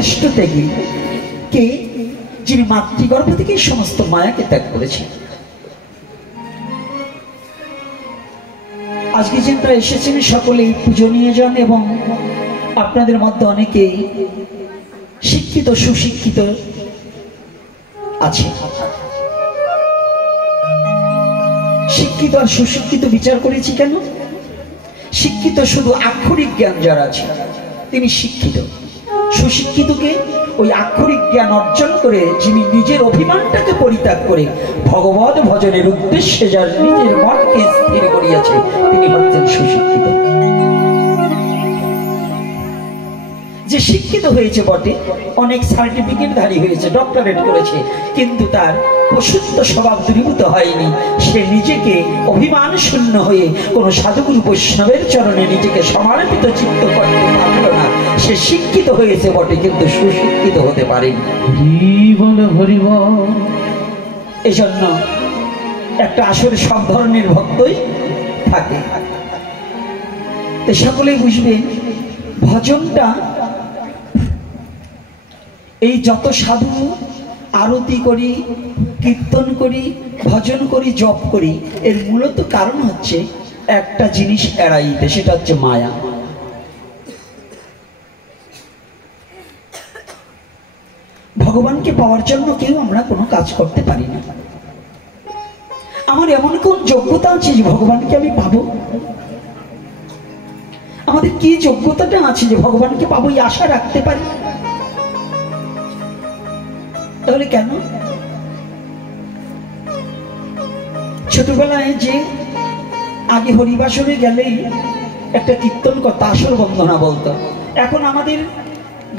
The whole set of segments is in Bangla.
শ্রেষ্ঠ ত্যাগী কে? যিনি মাতৃগর্ভ থেকে সমস্ত মায়াকে ত্যাগ করেছেন। আজকে যারা এসেছেন সকলেই পূজনীয় জন এবং আপনাদের মধ্যে অনেকেই শিক্ষিত সুশিক্ষিত আছে। শিক্ষিত আর সুশিক্ষিত বিচার করেছি কেন? শিক্ষিত শুধু আক্ষরিক জ্ঞান যারা আছে তিনি শিক্ষিত। সুশিক্ষিতকে ওই আক্ষরিক জ্ঞান অর্জন করে যিনি নিজের অভিমানটাকে পরিত্যাগ করে ভগবত ভজনের উদ্দেশ্যে যার নিজের মনকে স্থির করিয়াছে তিনি হচ্ছেন সুশিক্ষিত। যে শিক্ষিত হয়েছে বটে, অনেক সার্টিফিকেটধারী হয়েছে, ডক্টরেট করেছে, কিন্তু তার অশুদ্ধ স্বভাব দূরীভূত হয়নি। সে নিজেকে অভিমান শূন্য হয়ে কোন সাধুগুরু বৈষ্ণবের চরণে নিজেকে সমর্পিত চিত্ত করতে পারল না। সে শিক্ষিত হয়েছে বটে কিন্তু সুশিক্ষিত হতে পারেনি। এই জন্য একটা আসলে সব ধরনের ভক্তই থাকে। সকলেই বুঝবেন ভজনটা এই যত সাধু আরতি করি, কীর্তন করি, ভজন করি, জপ করি, এর মূলত কারণ হচ্ছে একটা জিনিস এড়াইতে, সেটা হচ্ছে মায়া। ভগবানকে পাওয়ার জন্য কেউ আমরা কোনো কাজ করতে পারি না। আমার এমন কোন যোগ্যতা আছে যে ভগবানকে আমি পাবো? আমাদের কি যোগ্যতাটা আছে যে ভগবানকে পাবো এই আশা রাখতে পারি? তাহলে কেন? ছোটবেলায় যে আগে হরিবাসরে গেলেই একটা কীর্তন করতো, আসর বন্দনা বলতো। এখন আমাদের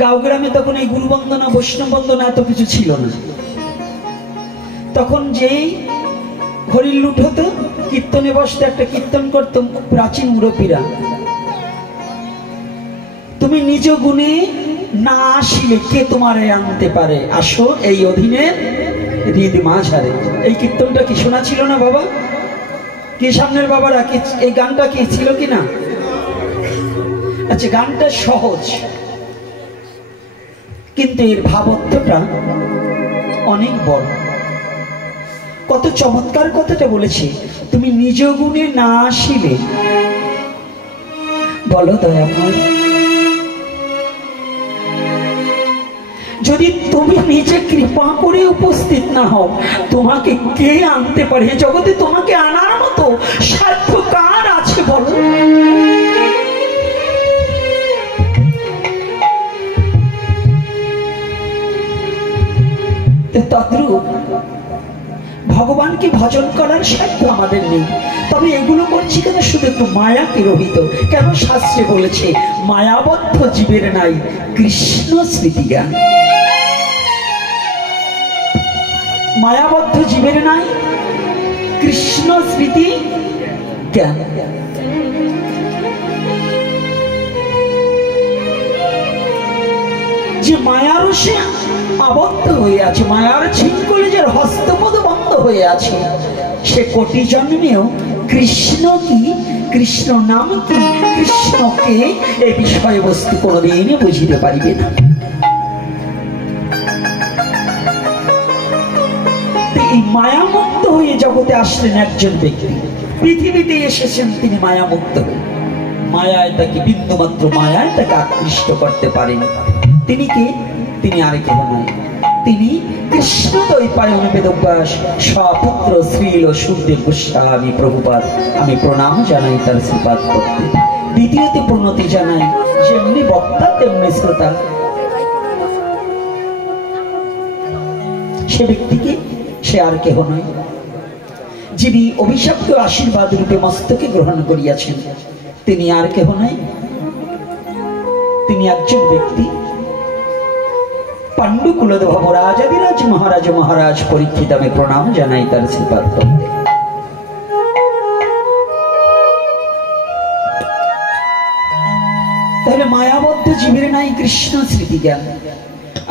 গাঁও গ্রামে তখন এই গুরু বন্দনা, বৈষ্ণব বন্দনা এত কিছু ছিল না। তখন যেই হরির লুট হতো, কীর্তনে বসতে একটা কীর্তন করতো প্রাচীন মুরব্বীরা, তুমি নিজ গুণে না আসিলে কে তোমারে আনতে পারে, আসো এই অধীনে হৃদ মাঝারে। এই কীর্তনটা কি শোনা ছিল না বাবা? কি সামনের বাবারা কি এই গানটা কি ছিল কি না? আচ্ছা, গানটা সহজ কিন্তু এর ভাবার্থটা অনেক বড়। কত চমৎকার কথাটা বলেছে, তুমি নিজ গুণে না আসিলে, বলো দয়াময়, যদি তুমি নিজে কৃপা করে উপস্থিত না হও তোমাকে কে আনতে পারে? জগতে তোমাকে আনার মতো সাধ্য কার আছে বলো? তদ্রূপ ভগবানকে ভজন করার সাধ্য আমাদের নেই। তবে এগুলো করছি কেন? শুধু একটু মায়াকে রহিত। কেন? শাস্ত্রে বলেছে মায়াবদ্ধ জীবের নাই কৃষ্ণ স্মৃতি জ্ঞান। মায়াবদ্ধ জীবের নাই কৃষ্ণ স্মৃতি জ্ঞান। যে মায়ার সে আবদ্ধ হয়ে আছে, মায়ার ছিনকলে যে হস্তপদ বন্ধ হয়ে আছে, সে কোটি জন্মেও কৃষ্ণ কি, কৃষ্ণ নাম কি, কৃষ্ণকে এই বিষয়বস্তু কোনদিন বুঝিতে পারিবে না। এই মায়ামুক্ত হয়ে জগতে আসলেন একজন ব্যক্তি, পৃথিবীতে এসেছেন তিনি মায়ামুক্ত হয়ে। মায়ায় তাকে বিন্দুমাত্র মায়ায় তাকে আকৃষ্ট করতে পারেন। তিনি কে? তিনি আর কেউ নয়, তিনি কৃষ্ণদ্বৈপায়ন বেদব্যাস স্বপুত্র শ্রীল সুখদেব গোস্বামী প্রভুপাদ। আমি প্রণাম জানাই তার শ্রীপাদ করতে। দ্বিতীয়তে প্রণতি জানাই, যেমনি বক্তা তেমনি শ্রোতা। সে ব্যক্তিকে, সে আর কেহ নয়, যিনি অভিশপ্ত আশীর্বাদ রূপে মস্তকে গ্রহণ করিয়াছেন, তিনি আর কেহ নয়, তিনি একজন ব্যক্তি পাণ্ডুকুলধব রাজাধিরাজ মহারাজ মহারাজ পরীক্ষিত। আমি প্রণাম জানাই তার শ্রীপাদ করতে। তাহলে মায়াবদ্ধ জীবের নাই কৃষ্ণ স্মৃতি জ্ঞান।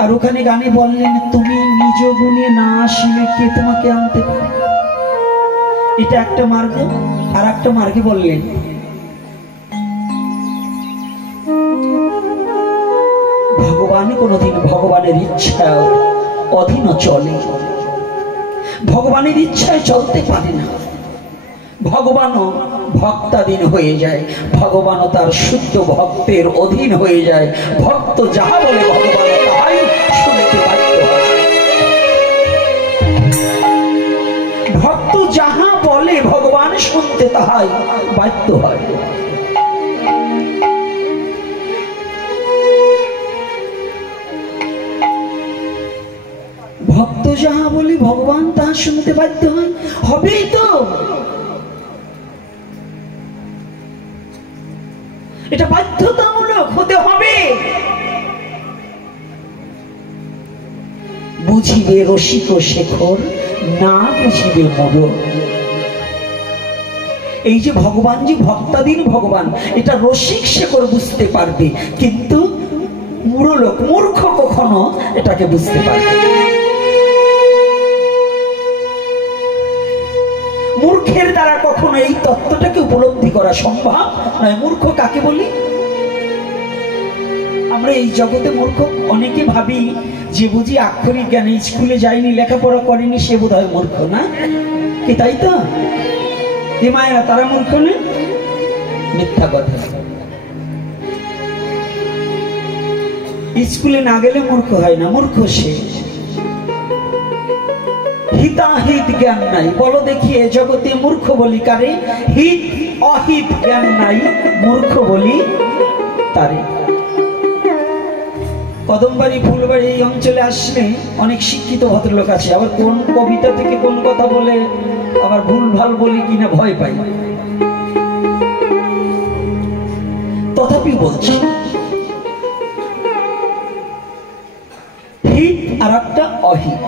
আর ওখানে গানে বললেন তুমি নিজ গুণে না আসিলে কে তোমাকে আনতে পারে। এটা একটা মার্গ। আর একটা মার্গে বললেন ভগবান ভগবান কোনোদিন ভগবানের ইচ্ছায় অধীন চলে, ভগবানের ইচ্ছায় চলতে পারে না। ভগবানও ভক্তাধীন হয়ে যায়, ভগবানও তার শুদ্ধ ভক্তের অধীন হয়ে যায়। ভক্ত যাহা বলে ভগবান তাহাই শুনতে বাধ্য হয়। ভক্ত যাহা বলে ভগবান শুনতে তাহাই বাধ্য হয়। ভক্ত যাহা বলে ভগবান তাহা শুনতে বাধ্য হয়, হবেই তো। এটা বাধ্যতামূলক হতে হবে। বুঝিবে রসিক শেখর, না বুঝিবে মোর। এই যে ভগবান, যে ভক্তাধীন ভগবান, এটা রসিক শেখর বুঝতে পারবে, কিন্তু মূঢ়লোক মূর্খ কখনো এটাকে বুঝতে পারবে। মূর্খের দ্বারা কখনো এই তত্ত্বটাকে উপলব্ধি করা সম্ভব নয়। মূর্খ কাকে বলি? আমরা এই জগতে মূর্খ অনেকে ভাবি যে বুঝি আক্ষরিক জ্ঞানে স্কুলে যায়নি, লেখাপড়া করেনি, সে বোধ হয় মূর্খ, না কি? তাই তো এ মায়েরা, তারা মূর্খ না? মিথ্যা কথা। স্কুলে না গেলে মূর্খ হয় না, মূর্খ সে। হিতাহিত জ্ঞান নাই। বলো দেখি এ জগতে মূর্খ বলি কারে? হিত অহিত জ্ঞান নাই, মূর্খ বলি তারে। কদমবাড়ি, ফুলবাড়ি এই অঞ্চলে আসলে অনেক শিক্ষিত ভদ্রলোক আছে, আবার কোন কবিতা থেকে কোন কথা বলে আবার ভুল ভাল বলি কিনা ভয় পাই। তথাপি বলছি, হিত আর একটা অহিত।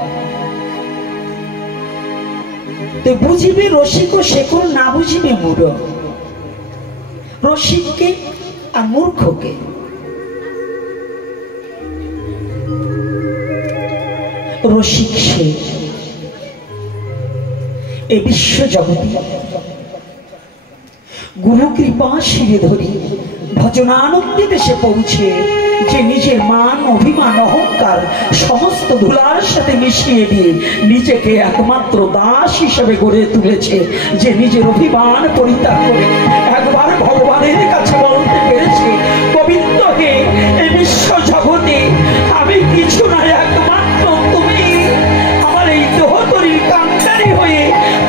বুঝিবে রসিক শেখর, না বুঝিবে মূঢ়। রসিককে আর মূর্খকে। রসিক সে এ বিশ্ব জগতে গুরু কৃপা শিরে ধরি ভজনানন্দে দেশে পৌঁছে, যে নিজের মান অভিমান অহংকার সমস্ত ধুলার সাথে মিশিয়ে দিয়ে নিজেকে একমাত্র দাস হিসেবে গড়ে তুলেছে, যে নিজের অভিমান পরিত্যাগ করে একবার ভগবানের কাছে বলতে পেরেছে, গোবিন্দ হে, এই বিশ্ব জগতে আমি কিছু না, একমাত্র তুমি আমার এই দেহতরীর কান্ডারি হয়ে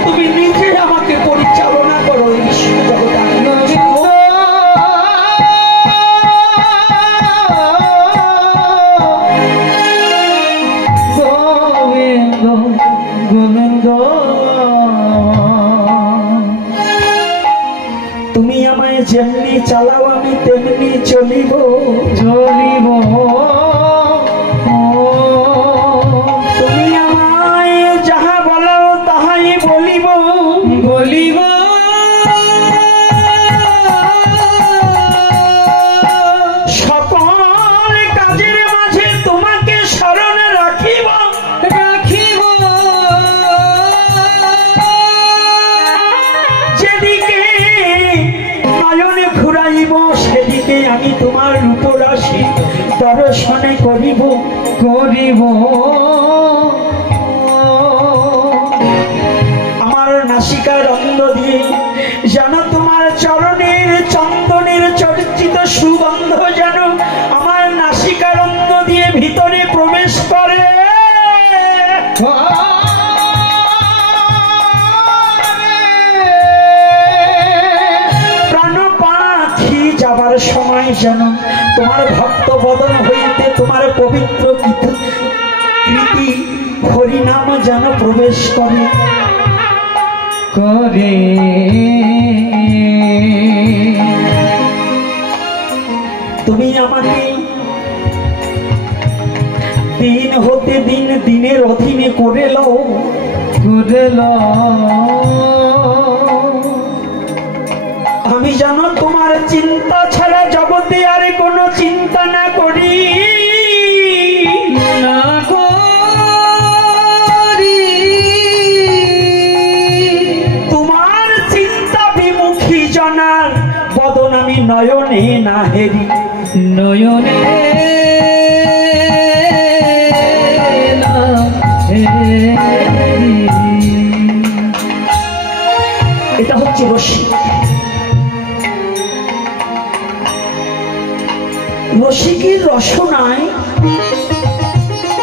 তুমি নিজে আমাকে পরিচালনা করো। এই বিশ্ব জগতে তুমি আমায় যেমনি চালাও আমি তেমনি চলিব, চলিব। তুমি আমায় যাহা বলো তাহাই বলিব, বলিব। সকল কাজের মাঝে তোমাকে স্মরণ রাখিব, রাখিব। যেদিকে নয়নে ঘুরাইব সেদিকে আমি তোমার রূপরাশি দর্শনে করিব, করিব। আমার নাসিকার অঙ্গ দিয়ে যেন তোমার চরণের চন্দনের চর্চিত সুগন্ধ যেন আমার নাসিকার অঙ্গ দিয়ে ভিতরে প্রবেশ করে। প্রাণপাখি যাবার সময় যেন তোমার ভক্ত বদন হইতে তোমার পবিত্র কৃতি হরিনাম যেন প্রবেশ করে, করে। তুমি আমাকে দিন হতে দিন দিনের অধীনে করে লও, করে আমি জানো তোমার চিন্তা ছাড়া জগতে আর কোনো চিন্তা না করি, না করি। তোমার চিন্তা বিমুখী জনার বদন আমি নয়নে না হেরি, নয়নে হচ্ছে রসিক। রসিকের রসনায়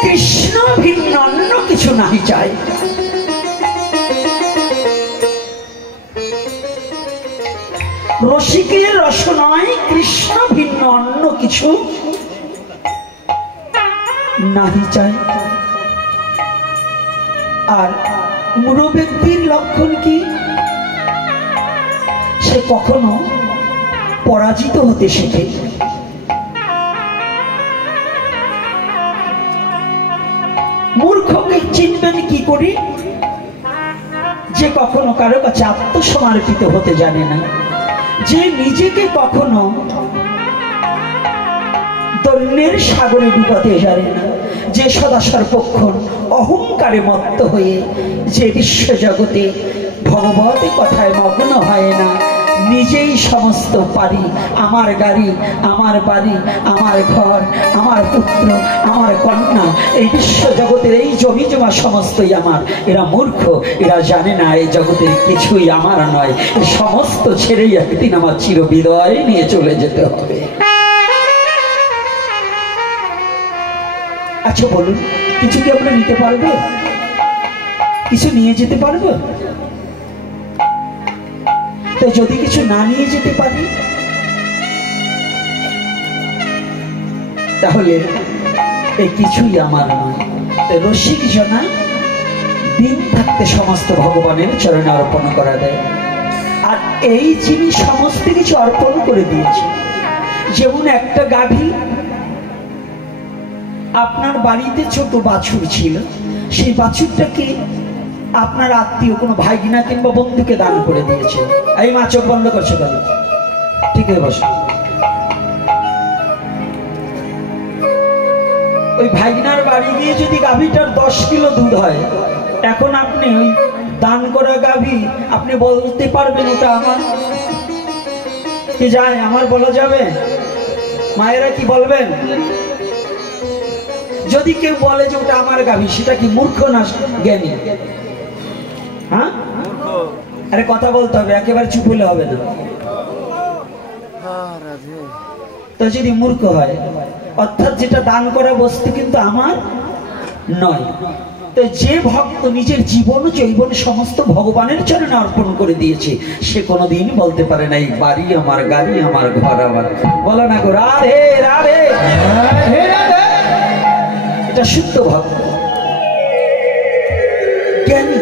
কৃষ্ণ ভিন্ন অন্য কিছু নাই চায়। রসিকের রসনায় কৃষ্ণ ভিন্ন অন্য কিছু নাহি চায়। আর মূঢ় ব্যক্তির লক্ষণ কি? সে কখনো পরাজিত হতে শেখে। মূর্খকে চিনবেন কি করে? যে কখনো কারো কাছে আত্মসমর্পিত হতে জানে না, যে নিজেকে কখনো দৈন্যের সাগরে ডুবাতে জানে না, যে সদা সর্বক্ষণ অহংকারে মত্ত হয়ে যে বিশ্ব জগতে ভগবতের কথায় মগ্ন হয় না, নিজেই সমস্ত পারি, আমার গাড়ি, আমার বাড়ি, আমার ঘর, আমার পুত্র, আমার কন্যা, এই বিশ্ব জগতের এই জমি জমা সমস্তই আমার। এরা মূর্খ, এরা জানে না এই জগতের কিছুই আমার নয়। সমস্ত ছেড়েই একদিন আমার চিরবিদায় নিয়ে চলে যেতে হবে। আচ্ছা বলুন, কিছু কি আমরা নিতে পারবো? কিছু নিয়ে যেতে পারবো? তো যদি কিছু না নিয়ে যেতে পারি, তাহলে এই কিছুই আমার নয়। রসিক জনা দিন থাকতে সমস্ত ভগবানের চরণে অর্পণ করা দেয়। আর এই যিনি সমস্ত কিছু অর্পণ করে দিয়েছে, যেমন একটা গাভী আপনার বাড়িতে ছোট বাছুর ছিল, সেই বাছুরটাকে আপনার আত্মীয় কোনো ভাইগিনা কিংবা বন্ধুকে দান করে দিয়েছে। এই মা চোখ বন্ধ করছো কেন? ঠিক আছে বসো। ওই ভাইগিনার বাড়ি গিয়ে যদি গাভীটার 10 কিলো দুধ হয়, এখন আপনি ওই দান করা গাভী আপনি বলতে পারবেন ওটা আমার? কি যায় আমার বলা যাবে? মায়েরা কি বলবেন? যদি কেউ বলে যে ওটা আমার গাভী, সেটা কি মূর্খ না জ্ঞানী? হ্যাঁ, আরে কথা বলতে হবে, একেবারে চুপ হলে হবে না। তো যদি মূর্খ হয়, অর্থাৎ যেটা দান করা বস্তু কিন্তু আমার নয়। তো যে ভক্ত নিজের জীবন যৌবন সমস্ত ভগবানের চরণে অর্পণ করে দিয়েছে, সে কোনোদিন বলতে পারে না এই বাড়ি আমার, গাড়ি আমার, ঘর আমার। বলো না গো রাধে রাধে রাধে রাধে। এটা শুদ্ধ ভক্ত, জ্ঞানী।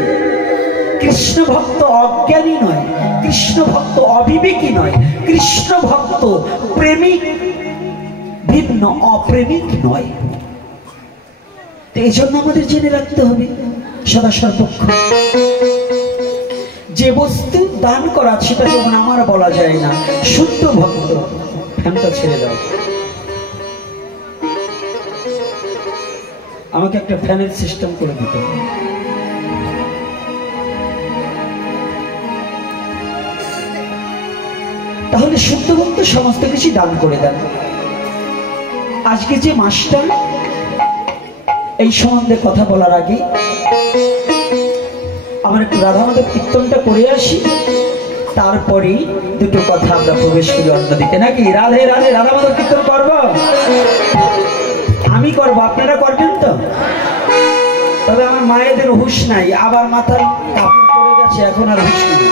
কৃষ্ণ ভক্ত অজ্ঞানী নয়, কৃষ্ণ ভক্ত অবিবেকী নয়, কৃষ্ণ ভক্ত প্রেমিক ভিন্ন, অপ্রেমিক নয়। এই জন্য আমাদের জেনে রাখতে হবে সদা সর্বক্ষণ যে বস্তু দান করা সেটা যেমন আমার বলা যায় না। শুদ্ধ ভক্ত, ফ্যানটা ছেড়ে দাও, আমাকে একটা ফ্যানের সিস্টেম করে দিতে হবে। তাহলে শুদ্ধ ভক্ত সমস্ত কিছু দান করে দেন। আজকে যে মাসটা, এই সম্বন্ধে কথা বলার আগে আমার একটু রাধা মাধব কীর্তনটা করে আসি, তারপরে দুটো কথা আমরা প্রবেশ করি অন্যদিকে, নাকি? রাধে রাধে। রাধা মাধব কীর্তন করবো? আমি করবো, আপনারা করবেন তো? তবে আমার মায়েদের হুঁশ নাই, আবার মাথার কাপড় পড়ে গেছে, এখন আর হুঁশ নেই।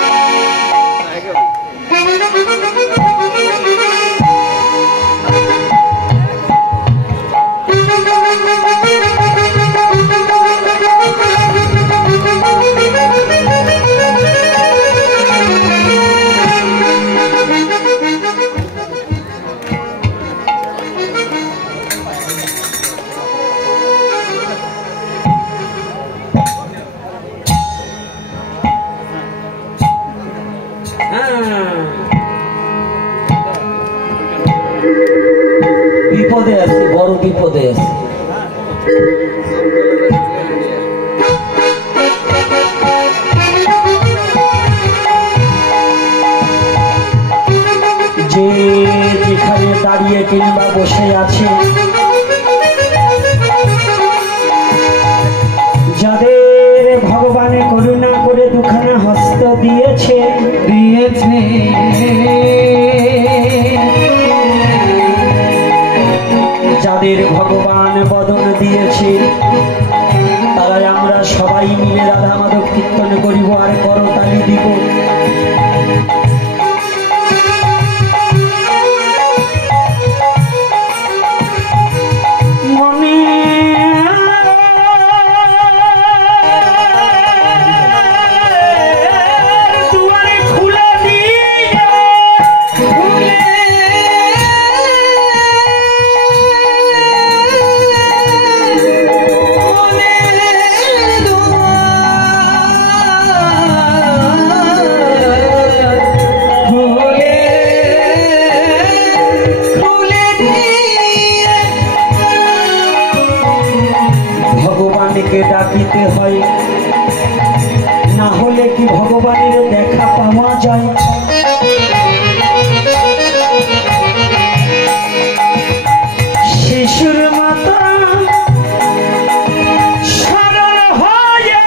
বিপদে আছি, বড় বিপদে আছি। যে যেখানে দাঁড়িয়ে কিংবা বসে আছে, যাদের ভগবানে করুণা করে দুখানা হস্ত দিয়েছে, দিয়ে ভগবান বদন দিয়েছে, তারাই আমরা সবাই মিলে রাধা মাধব কীর্তন করিব আর করতালি দিব। ভগবানকে ডাকিতে হয়, না হলে কি ভগবানের দেখা পাওয়া যায়? শিশুর মাতা সরল হয়ে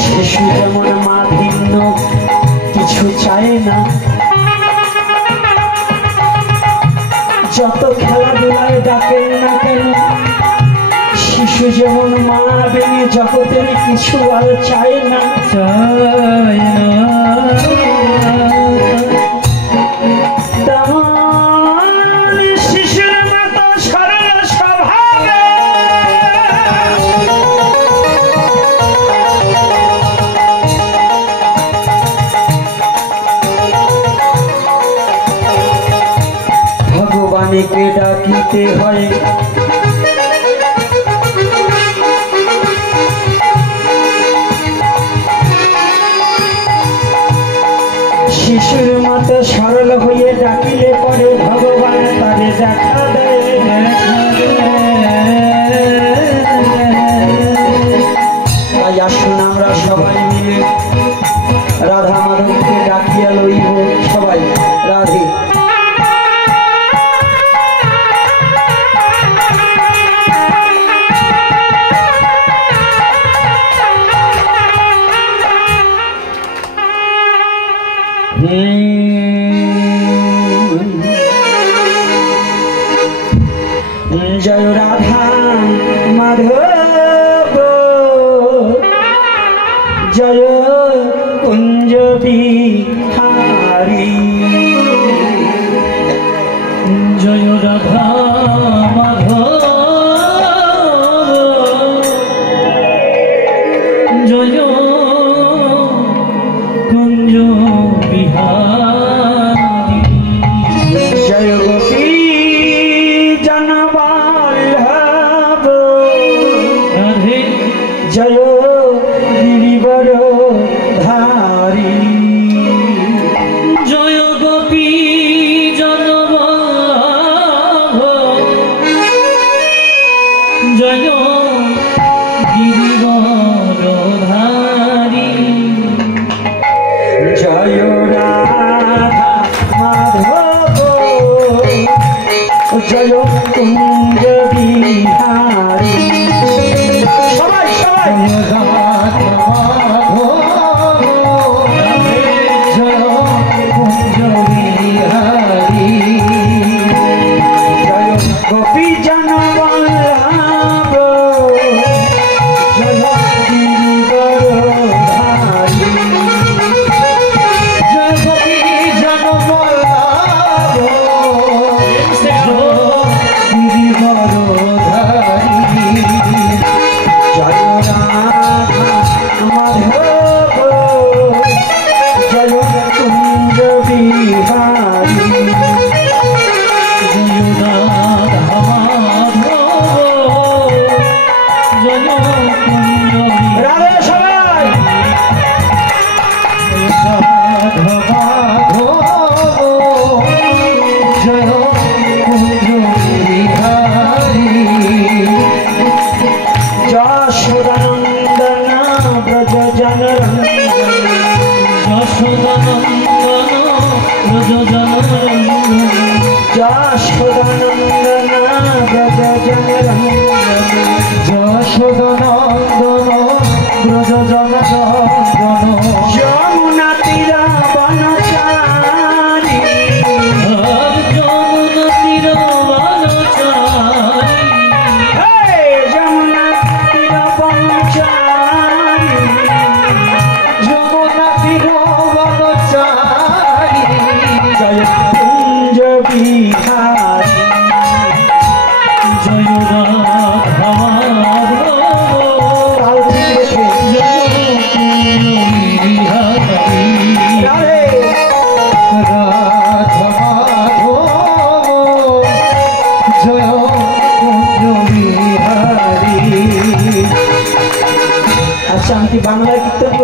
শিশু যেমন মা ভিন্ন কিছু চায় না, যত খেলাধুলায় ডাকেন না কেন শিশু যেমন মা ভেঙে জগতের কিছু আর চায় না, তেমন শিশুর মতো সরল স্বভাবে ভগবানকে ডাকিতে হয়। শিশুর মতো সরল হয়ে ডাকিলে পরে ভগবান তারে দেখা দেয়। তাই আসুন আমরা সবাই মিলে রাধা মাধবকে ডাকিয়া লইব। সবাই রাধে জয় রাধা মাধব জয় কুঞ্জ বিহারী, জয় রাধা মাধব জয় কুঞ্জ বিহারী, জয় গোপী জনবল্লভ রাধে জয় গিরিবর ধারী, জয় গোপী জনবল্লভ জয় গিরিবর ধারী, জয় রাধা মাধব জয় কুঞ্জ বিহারী। সবাই সবাই জয় কুঞ্জ বিহারী, জয় গোপী জনবল্লভ জয় গিরিবর ধারী, জয় গোপী জনবল্লভ গিরিবর ধারী, জয় রাধা মাধব জয় কুঞ্জ বিহারী, জয় রাধা মাধব জয় কুঞ্জ বিহারী। সবাই রাধা মাধব জয় কুঞ্জ বিহারী, যশোদানন্দন ব্রজ জনরঞ্জন, যশোদানন্দন ব্রজ জনরঞ্জন, যশোদানন্দন ব্রজ জনরঞ্জন, যশোদানন্দন ব্রজ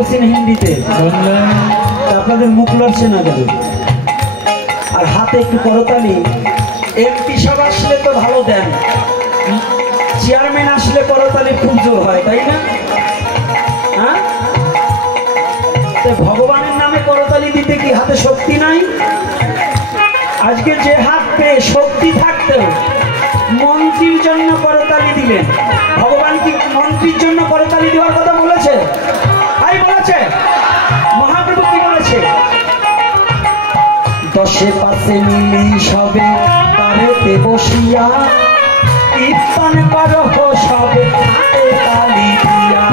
করছেন হিন্দিতে, আপনাদের মুখ লড়ছে না কেন? আর হাতে একটু করতালি। এমপি সব আসলে তো ভালো দেন, চেয়ারম্যান আসলে করতালি খুব জোর হয়, তাই না? হ্যাঁ, ভগবানের নামে করতালি দিতে কি হাতে শক্তি নাই? আজকে যে হাত পেয়ে শক্তি থাকতেও মন্ত্রীর জন্য করতালি দিলেন। ভগবান কি মন্ত্রীর জন্য করতালি দেওয়ার কথা বলেছে? তাই বলেছে? মহাপ্রভু কি বলেছে? দশে পাশে মিলি সবে তারেতে বসিয়া কীর্তন করো সবে তালি দিয়া।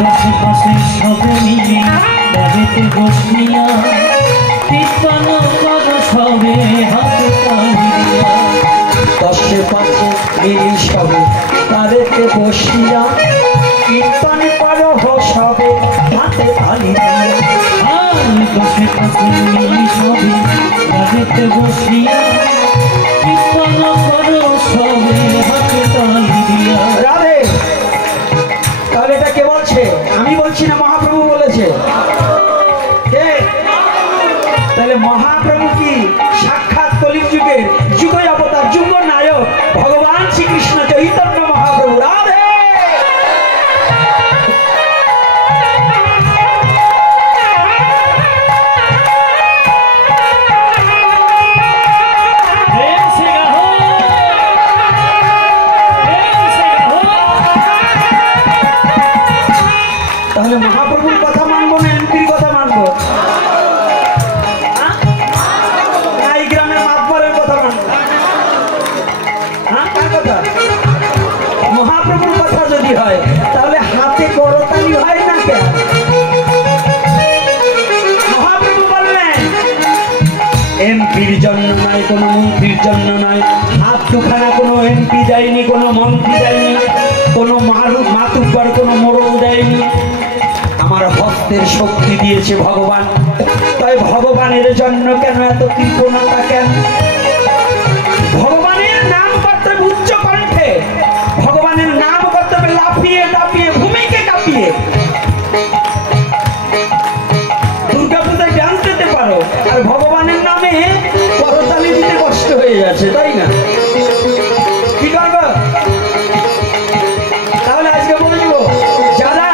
দশে পাশে সবে মিলি তারেতে বসিয়া কীর্তন করো সবে হাতে তালি দিয়া। দশে পাশে মিলি সবে তারেতে বসিয়া কীর্তন করো সবে হাতে তালি দিয়া। দশে পাশে মিলি সবে তারেতে বসিয়া কীর্তন করো সবে হাতে তালি দিয়া। রাধে, তাহলে এটা কে বলছে? আমি বলছি না, মহাপ্রভু বলেছে। কে? তাহলে মহাপ্রভু কি সাক্ষাৎ কলির যুগের যুগ অবতার, যুগ নায়ক ভগবান শ্রীকৃষ্ণ চৈতন্য মহাপ্রভু। রাধে। তাহলে মহাপ্রভুর কথা মানবো না এমপির কথা মানবো? এই গ্রামের মাতবরের কথা মানবো? কার কথা? মহাপ্রভুর কথা যদি হয় তাহলে হাতে করতালি হয় না কেন? মহাপ্রভু বললেন এমপির জন্য নয়, কোনো মন্ত্রীর জন্য নয়। হাত দুখানা কোনো এমপি দেয়নি, কোনো মন্ত্রী দেয়নি, কোনো মাতুব্বর, কোনো মোড়ল দেয়নি। আমার হস্তের শক্তি দিয়েছে ভগবান। তাই ভগবানের জন্য কেন এত কৃপণতা? কেন? ভগবানের নাম করতে উচ্চ কণ্ঠে, ভগবানের নাম করতে লাফিয়ে লাফিয়ে ভূমিকে কাঁপিয়ে। দুর্গা পূজায় ডান্স দিতে পারো, আর ভগবানের নামে করতালি দিতে কষ্ট হয়ে যাচ্ছে, তাই না? কি করবো? তাহলে আজকে বলে দিব, যারা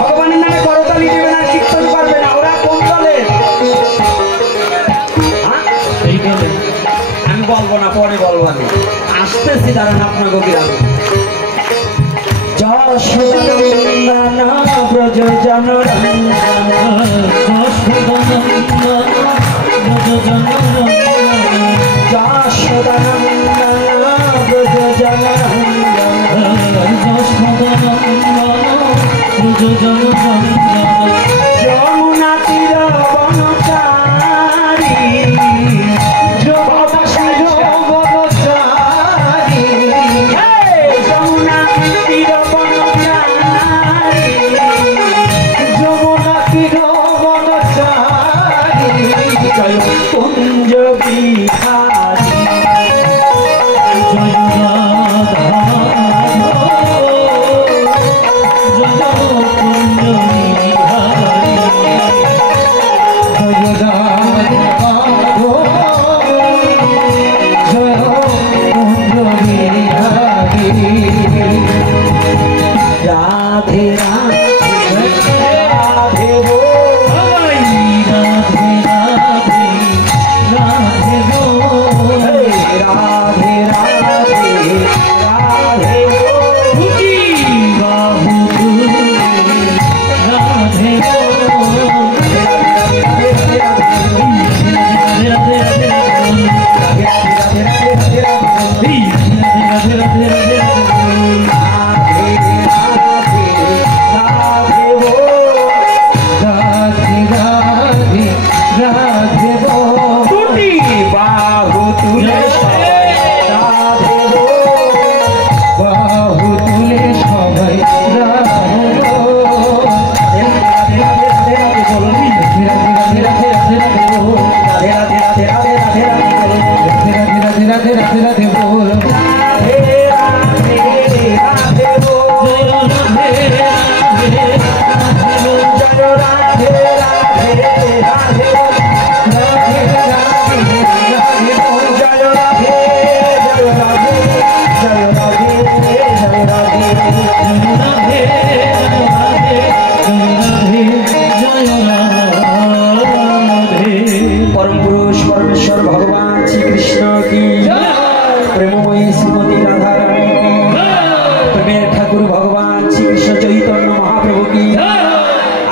ভগবানের নামে করতালি দেবে না, কীর্তন করবে না, ওরা কোন দলে? আমি বলবো না, পরে বলবো। আমি আসতেছি, দাঁড়ান আপনাকে গ্রামে। যশোদানন্দন ব্রজ জনরঞ্জন, যশোদানন্দন ব্রজ জনরঞ্জন, যমুনা তীর বনচারী, যমুনা তীর বনচারী, যমুনা তীর বনচারী, জয় কুঞ্জ বিহারী, জয় রাধা, জয় কুঞ্জ বিহারী।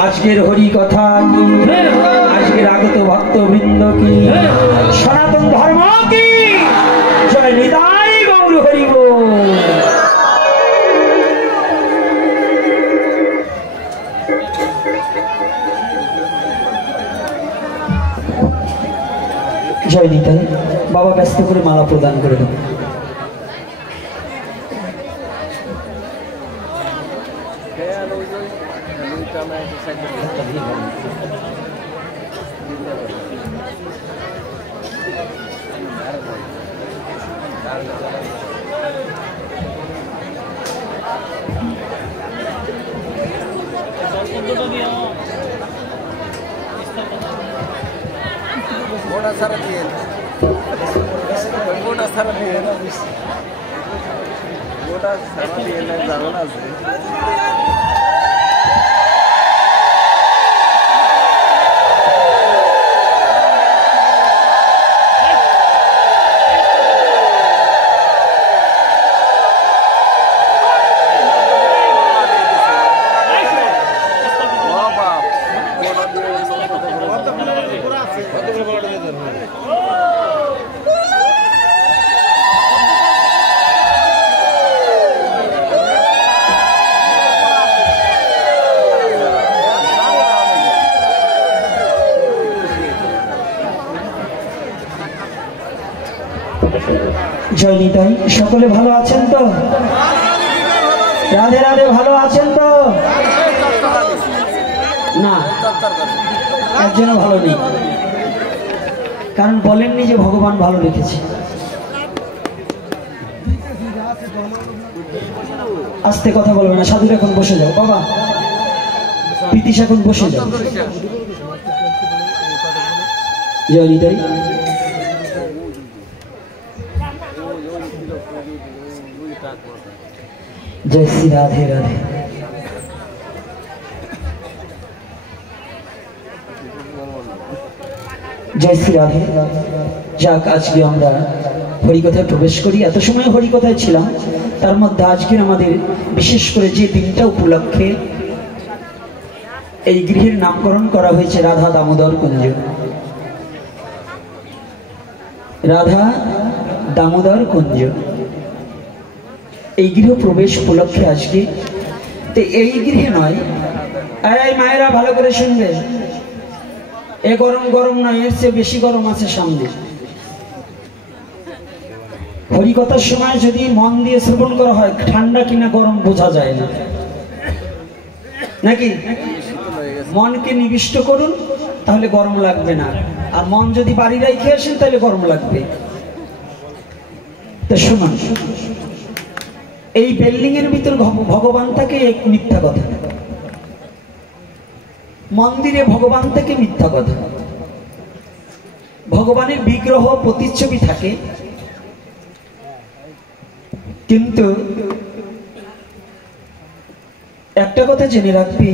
আজকের হরি কথা কি, আজকের আগত ভক্তবৃন্দ কি, সনাতন ধর্ম কি, জয় নিতাই গৌর হরি বল। জয় নিতাই। বাবা ব্যস্ত করে মালা প্রদান করে দেন। Boda sara diye na boda sara diye na জানো না আছে জয় নিতাই। সকলে ভালো আছেন তো? রাধে রাধে, ভালো আছেন তো? না, একজনও ভালো নেই, কারণ বলেননি যে ভগবান ভালো রেখেছে। আস্তে কথা বলবে না, সাধুর এখন বসে যাও। বাবা প্রীতিশ এখন বসে যাও। জয় নিতাই। जय श्री राधे राधे। जय श्री राधे। যাক, আজকে আমরা হরিকথায় প্রবেশ করি। এত সময় হরিকথায় ছিলাম, তার মধ্যে আজকের আমাদের বিশেষ করে যে দিনটা উপলক্ষে এই গৃহের নামকরণ করা হয়েছে রাধা দামোদর কুঞ্জ। রাধা দামোদর কুঞ্জ এই গৃহ প্রবেশ উপলক্ষে আজকে। তো এই গৃহে নয়, এই মায়েরা ভালো করে শুনবে, এ গরম গরম নয়, এর চেয়ে বেশি গরম আছে সামনে। হরিকথার সময় যদি মন দিয়ে শ্রবণ করা হয়, ঠান্ডা কিনা গরম বোঝা যায় না, নাকি? মনকে নিবিষ্ট করুন, তাহলে গরম লাগবে না। আর মন যদি বাড়ি রেখে আসেন, তাহলে গরম লাগবে। তো শুনুন, এই বিল্ডিং এর ভিতর ভগবান থাকে এক মিথ্যা কথা, মন্দিরে ভগবান থেকে মিথ্যা কথা। ভগবানের বিগ্রহ প্রতিচ্ছবি থাকে, কিন্তু একটা কথা জেনে রাখবে,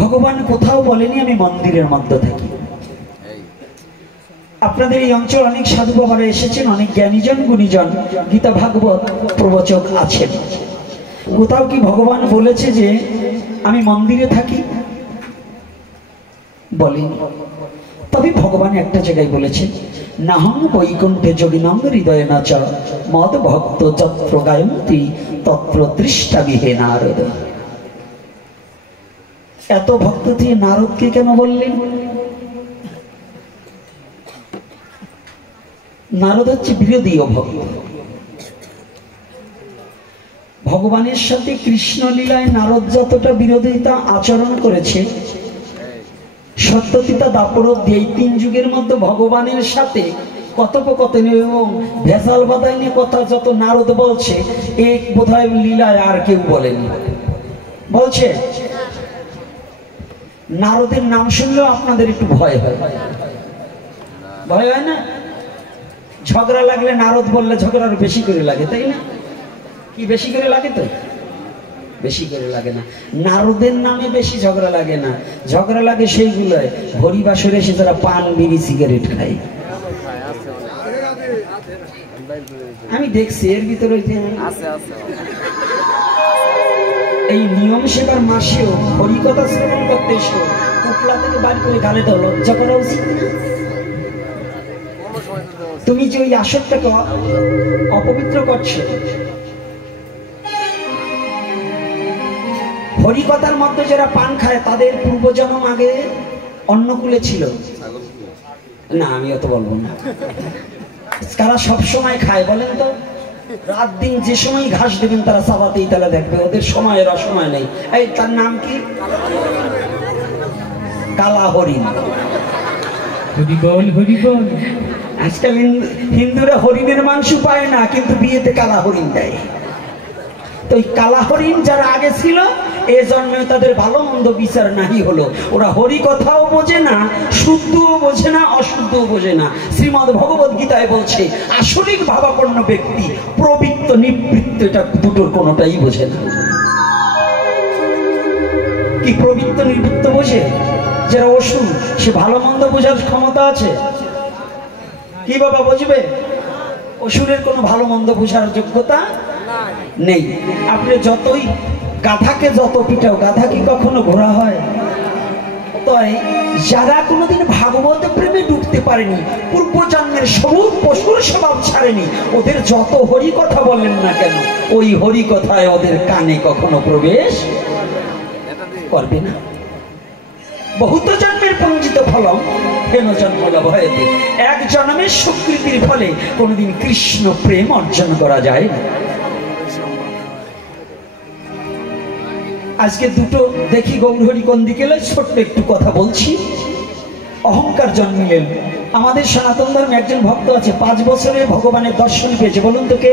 ভগবান কোথাও বলেনি আমি মন্দিরের মধ্যে থাকি। আপনাদের এই অঞ্চল অনেক সাধু বাবারা এসেছেন, অনেক জ্ঞানীজন গুণীজন গীতা ভাগবত প্রবচক আছেন। কোথাও কি ভগবান বলেছে যে আমি মন্দিরে থাকি? বলেন। তবে ভগবান একটা জায়গায় বলেছে, নাহং বৈকুণ্ঠে যোগিনং হৃদয়ে নাচ মদ ভক্ত যত্র গায়ন্তি তত্র তৃষ্টা বিহে নারদ। এত ভক্ত দিয়ে নারদকে কেন বললেন? নারদ হচ্ছে বিরোধীয় ভক্ত। ভগবানের সাথে কৃষ্ণ লীলায় নারদ যতটা বিরোধিতা আচরণ করেছে, সত্যতিতা দাপরদ এই 3 যুগের মধ্যে ভগবানের সাথে কথোপকথন এবং ভেজাল বাধাই নিয়ে কথা যত নারদ বলছে, এক বোধহয় লীলায় আর কেউ বলেনি। বলছে নারদের নাম শুনলেও আপনাদের একটু ভয় হয়, ভয় হয় না? ঝগড়া লাগলে নারদ বললে ঝগড়া আরো বেশি করে লাগে, তাই না? কি বেশি করে লাগে? তো বেশি করে লাগে না। নারদের নামে বেশি ঝগড়া লাগে না, ঝগড়া লাগে সেইগুলোয় হরিবাসরে এসে যারা পান বিড়ি সিগারেট খায়। আমি দেখছি এর ভিতরে এই নিয়ম সেবার মাসেও হরিকথা শ্রবণ করতে এসো কুকলা থেকে বাড়ি করে গালে তো লজ্জা করা উচিত না? তুমি যে ওই আসরটাকে অপবিত্র করছো। হরিকথার মধ্যে যারা পান খায় তাদের পূর্বজন্ম আগে অন্নকূলে ছিল না, আমি অত বলবো না। তারা সবসময় খায় বলেন তো? রাত দিন যে সময় ঘাস দেবেন তারা চাবাতেই তারা দেখবে, ওদের সময়ের অসময় নেই। এই তার নাম কি? কালা হরিণ। হরিবল হরিবল। আজকাল হিন্দুরা হরিণের মাংস পায় না, কিন্তু বিয়েতে কালা হরিণ দেয়। তো ওই কালা হরিণ যারা আগে ছিল এ জন্মে তাদের ভালো মন্দ বিচার নাহি হলো। ওরা হরি কথাও বোঝে না, শুদ্ধও বোঝে না, অশুদ্ধও বোঝে না। শ্রীমদ্ ভগবত গীতায় বলছে আসরিক ভাবাপন্ন ব্যক্তি প্রবৃত্ত নিবৃত্ত এটা দুটোর কোনোটাই বোঝে না। কি প্রবৃত্ত নিবৃত্ত বোঝে? যারা অসুর সে ভালো মন্দ বোঝার ক্ষমতা আছে? কি বাবা বুঝবে? অসুরের কোনো ভালো মন্দ বোঝার যোগ্যতা নেই। আপনি যতই গাধাকে যত পিটাও, গাধা কি কখনো ঘোড়া হয়? তাই যারা কোনোদিন ভাগবত প্রেমে ডুবতে পারেনি, পূর্বজন্মের সবুজ পশুর স্বভাব ছাড়েনি, ওদের যত হরি কথা বলেন না কেন ওই হরি কথায় ওদের কানে কখনো প্রবেশ করবে না। বহুত জন্মের পঞ্জিত ফলম হেন জন্ম লভয়েতে। এক জন্মের স্বীকৃতির ফলে কোনোদিন কৃষ্ণ প্রেম অর্জন করা যায় না। আজকে দুটো দেখি গৌরহরি কোন দিকে এলো, ছোট্ট একটু কথা বলছি। অহংকার জন্মিলেন। আমাদের সনাতন ধর্মে একজন ভক্ত আছে 5 বছরে ভগবানের দর্শন পেয়েছে। বলুন তো কে?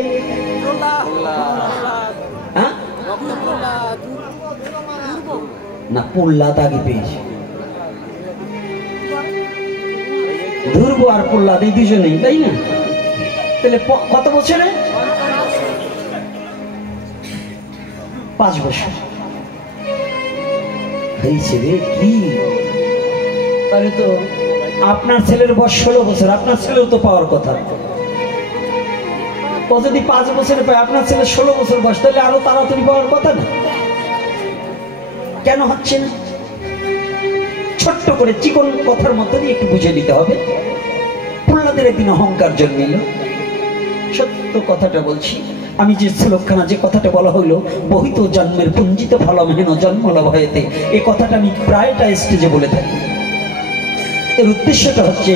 না, প্রহ্লাদ আগে পেয়েছে। ধ্রুব আর প্রহ্লাদ এই দুজনেই, তাই না? তাহলে কত বছরে? 5 বছর হয়েছে রে। কি তাহলে তো আপনার ছেলের বয়স 16 বছর, আপনার ছেলেও তো পাওয়ার কথা। ও যদি 5 বছরে পায়, আপনার ছেলে 16 বছর বয়স, তাহলে আরো তাড়াতাড়ি পাওয়ার কথা না? কেন হচ্ছে না? ছোট্ট করে চিকন কথার মধ্যে দিয়ে একটু বুঝে নিতে হবে। প্রহ্লাদের একদিন অহংকার জন্মিল। সত্য কথাটা বলছি আমি, যে শ্লোকখানা যে কথাটা বলা হইল বহিত জন্মের পুঞ্জিত ফলম হেন জন্ম লভয়েতে, এই কথাটা আমি প্রায়টা স্টেজে বলে থাকি। এর উদ্দেশ্যটা হচ্ছে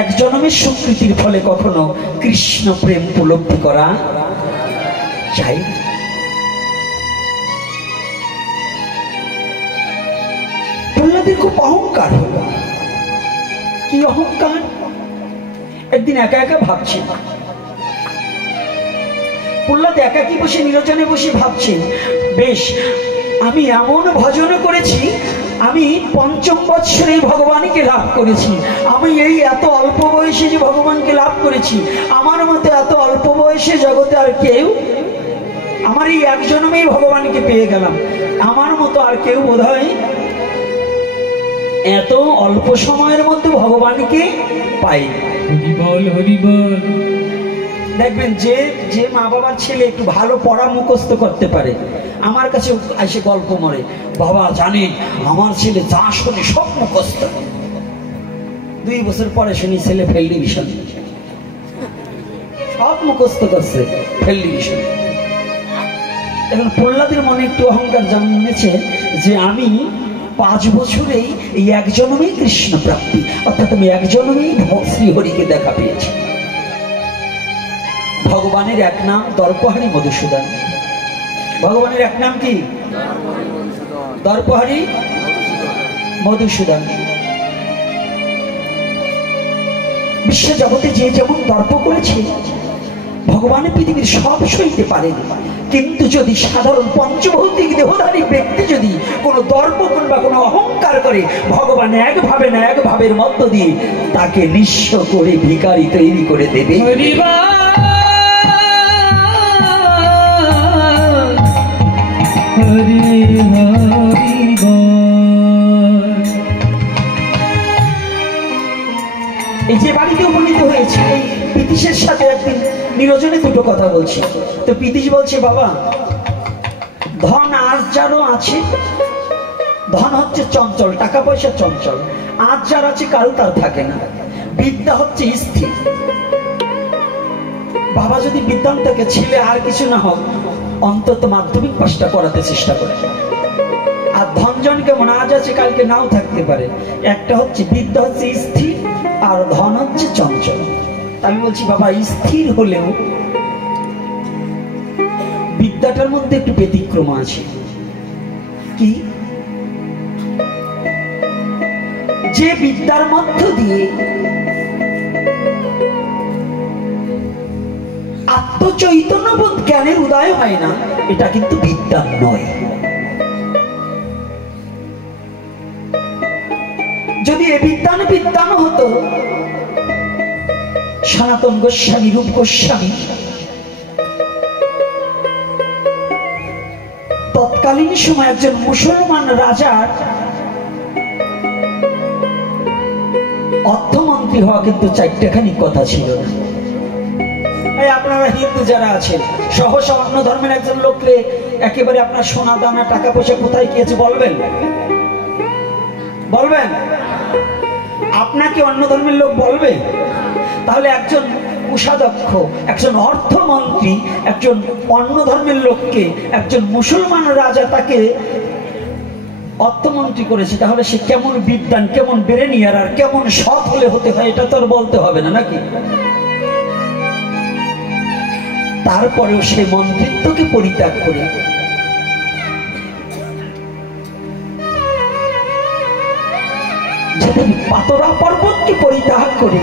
এক জন্মের স্বীকৃতির ফলে কখনো কৃষ্ণ প্রেম উপলব্ধি করা যায় না। প্রহ্লাদের খুব অহংকার হলো। কি অহংকার? একদিন একা একা ভাবছি, প্রহ্লাদ একাকি বসে নিরজনে বসে ভাবছেন, বেশ আমি এমন ভজন করেছি, আমি 5ম বৎসরে ভগবানকে লাভ করেছি, আমি এই এত অল্প বয়সে যে ভগবানকে লাভ করেছি, আমার মতো এত অল্প বয়সে জগতে আর কেউ, আমার এই এক জন্মেই ভগবানকে পেয়ে গেলাম, আমার মতো আর কেউ বোধহয় এত অল্প সময়ের মধ্যে ভগবানকে পাই। হরিবল হরিবল। দেখবেন যে যে মা বাবার ছেলে একটু ভালো পড়া মুখস্থ করতে পারে, আমার কাছে এসে গল্প মরে, বাবা জানেন আমার ছেলে যা শোনে সব মুখস্থ। 2 বছর পরে শুনি ছেলে ফেল ডিভিশন, সব মুখস্থ করছে, ফেল ডিভিশন। এখন প্রহ্লাদের মনে একটু অহংকার জন্মেছে যে আমি 5 বছরেই এই এক জন্মেই কৃষ্ণ প্রাপ্তি, অর্থাৎ আমি এক জন্মেই শ্রীহরিকে দেখা পেয়েছি। ভগবানের এক নাম দর্পহারি মধুসূদন। ভগবানের এক নাম কি? দর্পহারি মধুসূদন। বিশ্ব জগতে যে যেমন দর্প করেছে ভগবানের পৃথিবীর সব সইতে পারেন, কিন্তু যদি সাধারণ পঞ্চভৌতিক দেহধারী ব্যক্তি যদি কোনো দর্প বা কোনো অহংকার করে, ভগবান একভাবে না একভাবের মধ্য দিয়ে তাকে নিঃস্ব করে ভিখারি তৈরি করে দেবে। এই যে বাড়িতে উপনীত হয়েছে, এই পিতিশের সাথে একদিন নিরজনে 2টো কথা বলছি। তো পিতিশ বলছে, বাবা ধন আজ যারও আছে, ধন হচ্ছে চঞ্চল, টাকা পয়সা চঞ্চল, আজ যার আছে কারো তার থাকে না। বিদ্যা হচ্ছে স্থির। বাবা যদি বিদ্যান থেকে ছেলে আর কিছু না হোক অন্তত মাধ্যমিক পাশটা করাতে চেষ্টা করে। আর ধনজন কেমন, আজ আছে কালকে নাও থাকতে পারে। একটা হচ্ছে বিদ্যা হচ্ছে স্থির আর ধন হচ্ছে চঞ্চল। আমি বলছি বাবা স্থির হলেও বিদ্যাটার মধ্যে একটু ব্যতিক্রম আছে। কি? যে বিদ্যার মধ্য দিয়ে আত্মচৈতন্যবোধ জ্ঞানের উদয় হয় না, এটা কিন্তু বিদ্যা নয়। যদি এ বিদ্যান হতো, সনাতন গোস্বামী, রূপ গোস্বামী তৎকালীন সময় একজন মুসলমান রাজার অর্থমন্ত্রী হওয়া কিন্তু চারটেখানি কথা ছিল না। আপনারা হিন্দু যারা আছেন, সহসা অন্য ধর্মের একজন লোককে একেবারে আপনার সোনা দানা টাকা পয়সা কোথায় গিয়েছে বলবেন? বলবেন? আপনাকে অন্য ধর্মের লোক বলবে? তাহলে একজন কোষাধ্যক্ষ, একজন অর্থমন্ত্রী, একজন অন্য ধর্মের লোককে একজন মুসলমান রাজা তাকে অর্থমন্ত্রী করেছে, তাহলে সে কেমন বিদ্বান, কেমন বেরেনিয়ার আর কেমন সৎ হলে হতে হয় এটা তো আর বলতে হবে না নাকি? তারপরেও সে মন্ত্রিত্বকে পরিত্যাগ করে যেদিন পাতরা পর্বতকে পরিত্যাগ করে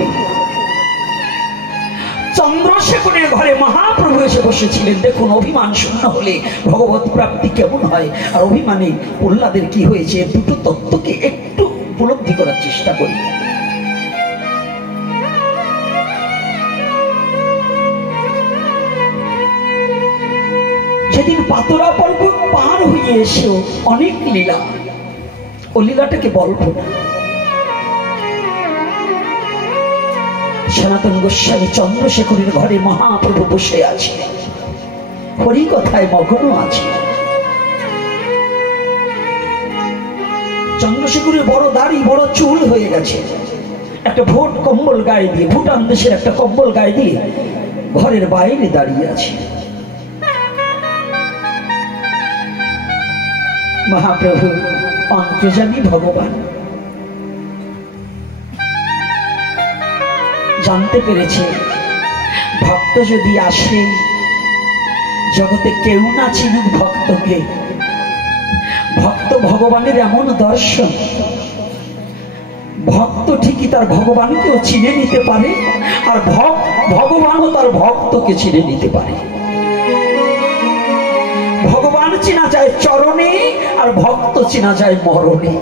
চন্দ্রশেখরের ঘরে মহাপ্রভু এসে বসেছিলেন। দেখুন অভিমান শূন্য হলে ভগবত প্রাপ্তি কেমন হয়, আর অভিমানে প্রহ্লাদের কি হয়েছে, দুটো তত্ত্বকে একটু উপলব্ধি করার চেষ্টা করি। সেদিন পাতরা পর্বত পার হয়ে এসেও অনেক লীলা, ও লীলাটাকে বলবো না। সনাতন গোস্বামী চন্দ্রশেখরের ঘরে মহাপ্রভু বসে আছে, হরি কথায় মগ্ন আছে। চন্দ্রশেখরের বড় দাড়ি, বড় চুল হয়ে গেছে, একটা ভোট কম্বল গায়ে দিয়ে, ভুটান দেশের একটা কম্বল গায়ে দিয়ে ঘরের বাইরে দাঁড়িয়ে আছে। মহাপ্রভু অন্তর্যামী ভগবান জানতে পেরেছে ভক্ত যদি আসে, জগতে কেউ না চিনুক ভক্তকে, ভক্ত ভগবানের এমন দর্শন, ভক্ত ঠিকই তার ভগবানকেও চিনে নিতে পারে, আর ভগবানও তার ভক্তকে চিনে নিতে পারে। ভগবান চেনা যায় চরণে, আর ভক্ত চেনা যায় মরণে।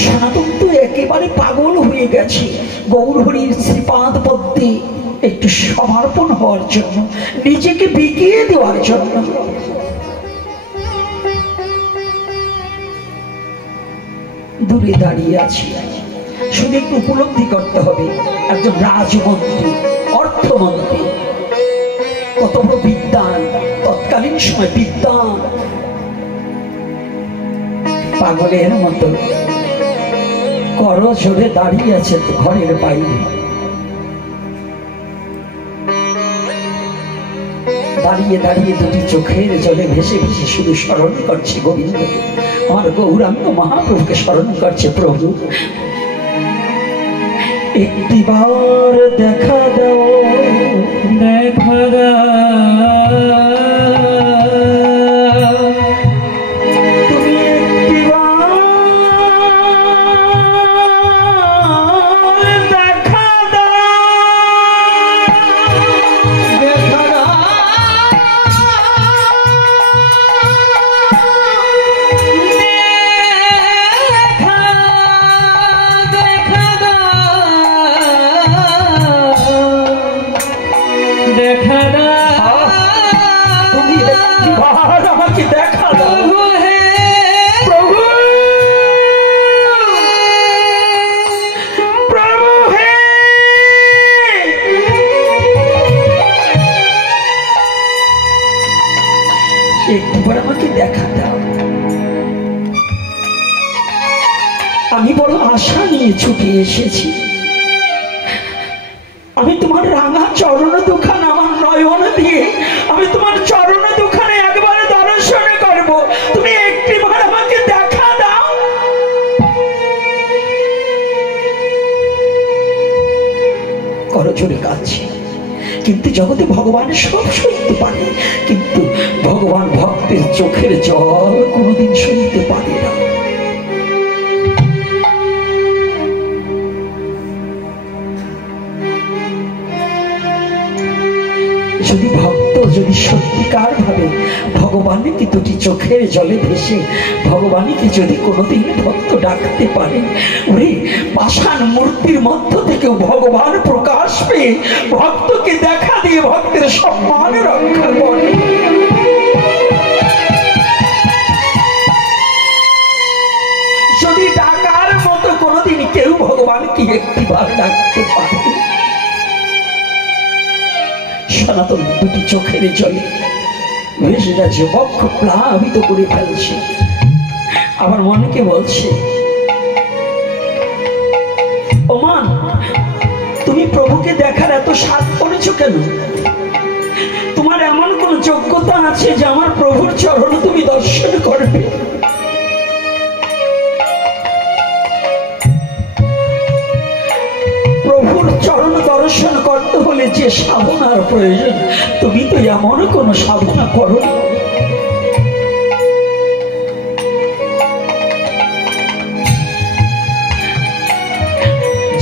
সনাতন তো একেবারে পাগল হয়ে গেছে গৌরহরির শ্রীপাদ পদ্মে একটু সমর্পণ হওয়ার জন্য, নিজেকে বিকিয়ে দেওয়ার জন্য। দূরে দাঁড়িয়ে আছি, শুধু একটু উপলব্ধি করতে হবে একজন রাজমন্ত্রী, অর্থমন্ত্রী, কত বড় বিদ্বান, তৎকালীন সময় বিদ্বান, পাগলের মতো করো জোরে দাঁড়িয়ে আছে ঘরের বাইরে। দাঁড়িয়ে দাঁড়িয়ে দুটি চোখের জলে ভেসে ভেসে শুধু স্মরণ করছে গোবিন্দ, আমার গৌরাঙ্গ মহাপ্রভুকে স্মরণ করছে। প্রভু একটিবার দেখা দাও, দেখা তুমি একটিবার দেখা আমাকে দেখা দাও প্রভু, প্রভু হে একটিবার আমাকে দেখা দাও। আমি বড় আশা নিয়ে ছুটে এসেছি। আমি তোমার রাঙা চরণ দুখান আমার নয়ন দিয়ে আমি তোমার চরণ দুখানে একবারে দর্শন করব। তুমি একটিবার আমাকে দেখা দাও। করজোড়ে কাঁদছি, কিন্তু জগতে ভগবান সব সইতে পারে, কিন্তু ভগবান ভক্তের চোখের জল কোনোদিন সইতে পারে না। যদি ভক্ত যদি সত্যিকার ভাবে ভগবানকে দুটি চোখের জলে ভেসে ভগবানকে যদি কোনোদিন ভক্ত ডাকতে পারে, ওরে পাষাণ মূর্তির মধ্য থেকেও ভগবান প্রকাশ পেয়ে ভক্তকে দেখা দিয়ে ভক্তের সম্মান রক্ষা করে। যদি ডাকার মতো কোনোদিন কেউ ভগবানকে একটিবার ডাকতে পারে, সনাতন দুটি চোখের জলে ভেসে যাচ্ছে, বক্ষ প্লাবিত করে ফেলছে। আমার মনকে বলছে, ও মন, তুমি প্রভুকে দেখার এত সাধ করেছো কেন? তোমার এমন কোন যোগ্যতা আছে যে আমার প্রভুর চরণ তুমি দর্শন করবে? প্রভুর চরণ দর্শন করতে হলে যে সাধনার প্রয়োজন, তুমি তো এমন কোন সাধনা করো।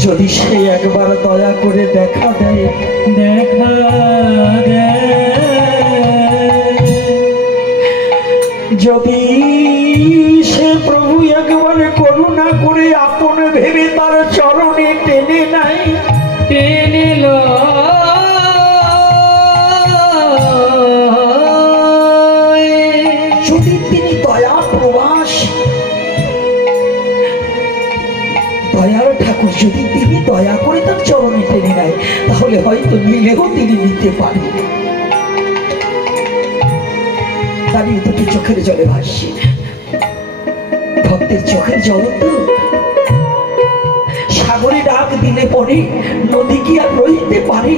যদি সে একবার দয়া করে দেখা দেয়, দেখা যদি সে প্রভু একবার করুণা করে আপন ভেবে তার চরণে টেনে নাই, টেনে যদি তিনি দয়া প্রবাস দয়ার ঠাকুর যদি তিনি দয়া করে তার চরণে টেনে নেয়, তাহলে হয়তো নিলেও তিনি নিতে পারেন। দাঁড়িয়ে দুটি চোখের জলে ভাসছে, ভক্তের চোখের জল তো সাগরে ডাক দিলে পরে নদী কি আর রইতে পারে?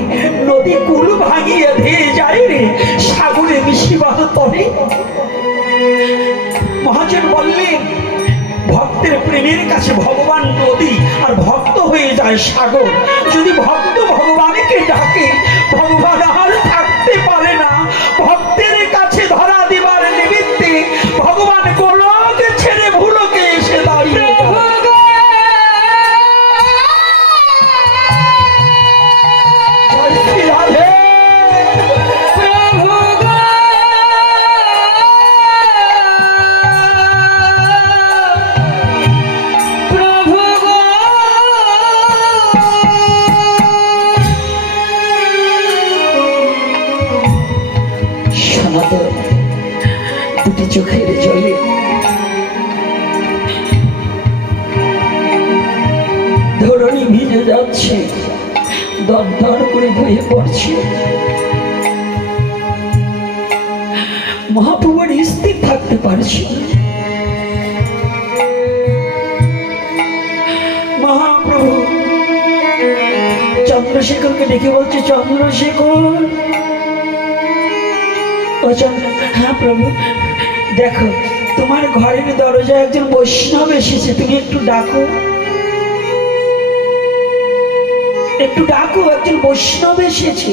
নদী কুল ভাঙিয়ে ধেয়ে যায় রে সাগরে মিশিবার তরে। মহাজন বললেন, ভক্তের প্রেমের কাছে ভগবান নদী আর ভক্ত হয়ে যায় সাগর। যদি ভক্ত ভগবানকে ডাকে, ভগবান আর থাকতে পারে না। ভক্তের কাছে ধরা দিবার নিমিত্তে ভগবান গোলক ছেড়ে ভুলোকে এসে দাঁড়িয়ে দুটি চোখের জলে ধরণী ভিজে যাচ্ছে, দরদর করে বয়ে পড়ছে। মহাপ্রভুর স্থির থাকতে পারছে। মহাপ্রভু চন্দ্রশেখরকে ডেকে বলছে, চন্দ্রশেখর, হ্যাঁ প্রভু, দেখো তোমার ঘরের দরজায় একজন বৈষ্ণব এসেছে, তুমি একটু ডাকো, একটু ডাকো, একজন বৈষ্ণব এসেছে।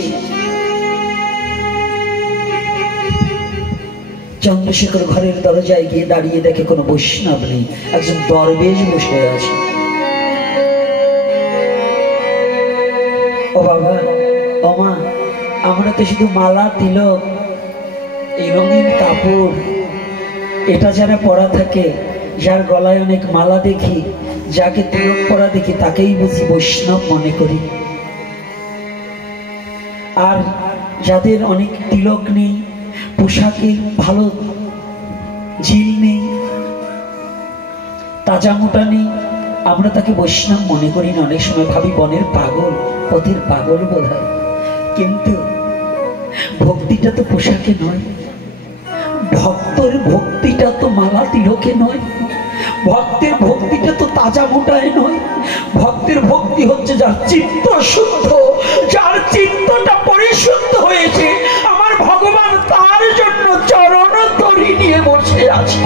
চন্দ্রশেখর ঘরের দরজায় গিয়ে দাঁড়িয়ে দেখে কোনো বৈষ্ণব নেই, একজন দরবেশ বসে আছে। ও বাবা, ও মা, আমরা তো শুধু মালা তিলক এই রঙিন কাপড় এটা যারা পরা থাকে, যার গলায় অনেক মালা দেখি, যাকে তিলক পরা দেখি, তাকেই বুঝি বৈষ্ণব মনে করি। আর যাদের অনেক তিলক নেই, পোশাকে ভালো ঝিল নেই, তাজা মোটা নেই, আমরা তাকে বৈষ্ণব মনে করি না। অনেক সময় ভাবি বনের পাগল, পথের পাগল বোধহয়। কিন্তু ভক্তিটা তো পোশাকে নয়, ভক্তের ভক্তিটা তো মালা তিলকে নয়, ভক্তের ভক্তিটা তো তাজা মোটায় নয়। ভক্তের ভক্তি হচ্ছে যার চিত্ত শুদ্ধ, যার চিত্তটা পরিশুদ্ধ হয়েছে। আমার ভগবান তার জন্য চরণ তরি নিয়ে বসে আছে।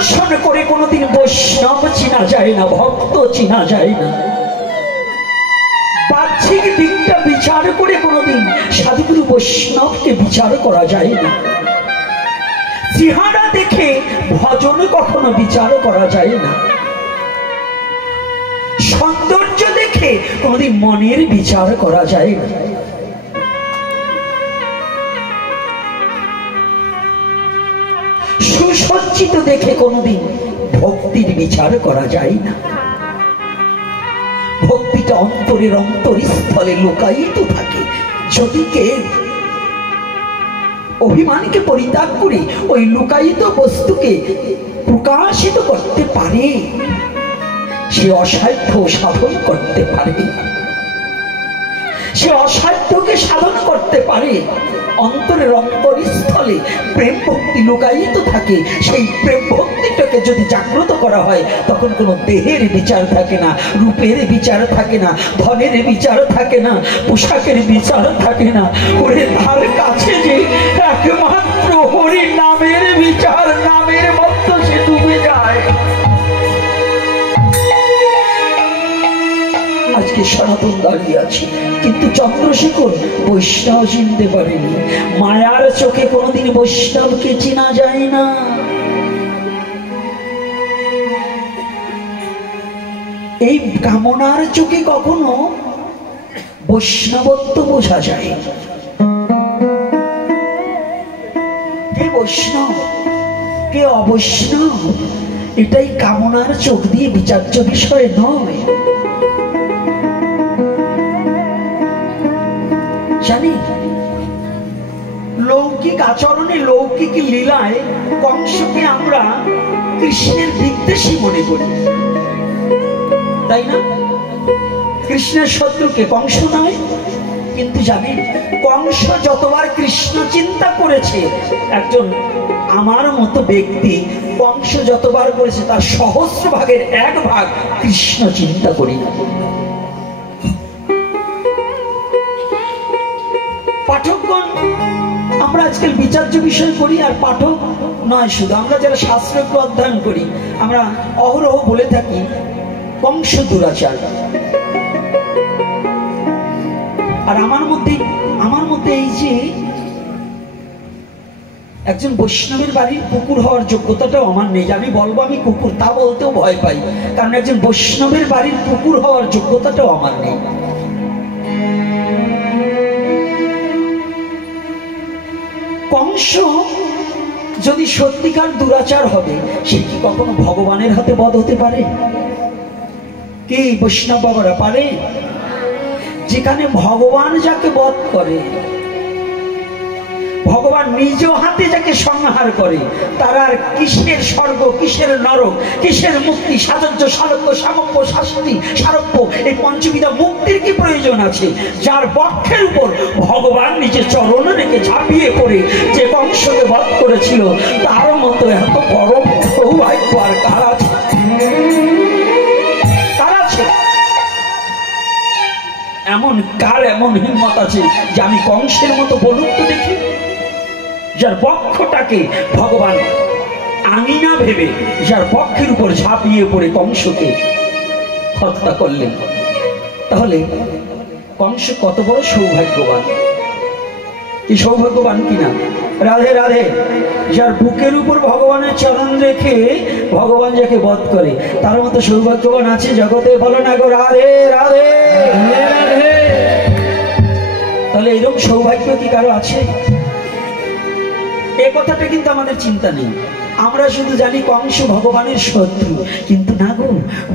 দর্শন করে কোনোদিন বৈষ্ণব চিনা যায় না, ভক্ত চিনা যায় না। বাহ্যিক দিকটা বিচার করে কোনোদিন সাধুগুরু বৈষ্ণবকে বিচার করা যায় না। চেহারা দেখে ভজন কখনো বিচার করা যায় না। সৌন্দর্য দেখে কোনোদিন মনের বিচার করা যায় না। সুসজ্জিত দেখে কোনোদিন ভক্তির বিচার করা যায় না। ভক্তিটা অন্তরের অন্তরস্থলে লুকায়িত থাকে। যদি কেউ অভিমানকে পরিত্যাগ করে ওই লুকায়িত বস্তুকে প্রকাশিত করতে পারে, সে অসাধ্য সাধন করতে পারে। সে অসাধ্যকে সাধন করতে পারে। অন্তরের অন্তরস্থলে প্রেম ভক্তি লুকায়িত থাকে। সেই প্রেম ভক্তিটাকে যদি জাগ্রত করা হয়, তখন কোনো দেহের বিচার থাকে না, রূপের বিচার থাকে না, ধনের বিচার থাকে না, পোশাকের বিচার থাকে না। ওরে তার কাছে যে একমাত্র হরি নামের বিচার, নামের মধ্যে সে ডুবে যায়। আজকে সনাতন দাঁড়িয়ে আছে, কিন্তু চন্দ্রশেখর বৈষ্ণব চিনতে পারেনি। মায়ার চোখে কোনোদিন বৈষ্ণবকে চেনা যায় না। এই কামনার চোখে কখনো বৈষ্ণবত্ব বোঝা যায়। কে বৈষ্ণব কে অবৈষ্ণব, এটাই কামনার চোখ দিয়ে বিচার্য বিষয় নয়। জানি লৌকিক আচরণে, লৌকিক লীলায় কংসকে আমরা কৃষ্ণের বিদ্বেষী মনে করি, তাই না? কৃষ্ণের শত্রুকে কংস নয়। কিন্তু জানেন, কংস যতবার কৃষ্ণ চিন্তা করেছে, একজন আমার মতো ব্যক্তি কংস যতবার করেছে তার সহস্র ভাগের এক ভাগ কৃষ্ণ চিন্তা করি না। পাঠকগণ, আমরা আজকাল বিচার্য বিষয় করি, আর পাঠক নয় শুধু, আমরা যারা শাস্ত্রকে অধ্যয়ন করি, আমরা অহরহ বলে থাকি কংস দুরাচার। আর আমার মধ্যে এই যে একজন বৈষ্ণবের বাড়ির কুকুর হওয়ার যোগ্যতাটাও আমার নেই। আমি বলবো আমি কুকুর, তা বলতেও ভয় পাই, কারণ একজন বৈষ্ণবের বাড়ির কুকুর হওয়ার যোগ্যতাটাও আমার নেই। কংস যদি সত্যিকার দুরাচার হবে, সে কি কখনো ভগবানের হাতে বধ হতে পারে? কি বৈষ্ণব বাবারা পারে? যেখানে ভগবান যাকে বধ করে, ভগবান নিজ হাতে যাকে সংহার করে, তার আর কিসের স্বর্গ, কিসের নরক, কিসের মুক্তি, সাধর্য, সারল্য, সামপ্য, শাস্তি, সারপ্য, এই পঞ্চবিধা মুক্তির কি প্রয়োজন আছে? যার বক্ষের উপর ভগবান নিজে চরণ রেখে ঝাঁপিয়ে পড়ে যে কংসকে বধ করেছিল, তার মতো এত বড় সৌভাগ্য আর কার আছে? কার আছে? এমন কার এমন হিম্মত আছে যে আমি কংসের মতো বলুন তো দেখি, যার বক্ষটাকে ভগবান আঙিনা ভেবে যার বক্ষের উপর ঝাঁপিয়ে পড়ে কংসকে হত্যা করলেন। তাহলে কংস কত বড় সৌভাগ্যবান! কি সৌভাগ্যবান কিনা? রাধে রাধে। যার বুকের উপর ভগবানের চরণ রেখে ভগবান যাকে বধ করে, তার মতো সৌভাগ্যবান আছে জগতে? বলো না গো রাধে রাধে রাধে। তাহলে এরকম সৌভাগ্য কি কারো আছে? এই কথাটা কিন্তু আমাদের চিন্তা নেই। আমরা শুধু জানি কংস ভগবানের শত্রু, কিন্তু না গো,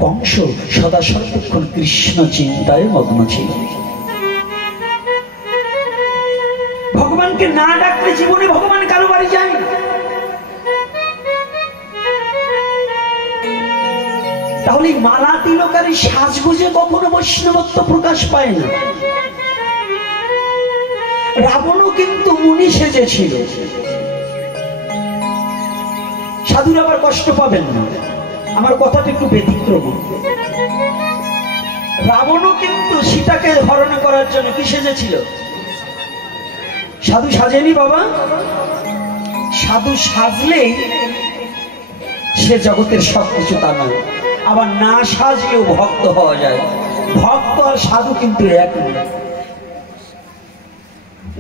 কংস সদা সর্বক্ষণ কৃষ্ণ চিন্তায় মগ্ন ছিল। ভগবানকে না ডাকলে জীবনে ভগবান কারো বাড়ি যায় না। বলি মালা তিলকারী সাজগুজে কখনো বৈষ্ণবত্ব প্রকাশ পায় না। রাবণও কিন্তু মুনি সেজেছিল। সাধুর আবার কষ্ট পাবেন না, আমার কথাটা একটু ব্যতিক্রম। রাবণও কিন্তু সীতাকে হরণ করার জন্য কি সেজেছিল? সাধু সাজেনি বাবা। সাধু সাজলেই সে জগতের সবকিছু তা নয়, আবার না সাজলেও ভক্ত হওয়া যায়। ভক্ত আর সাধু কিন্তু এক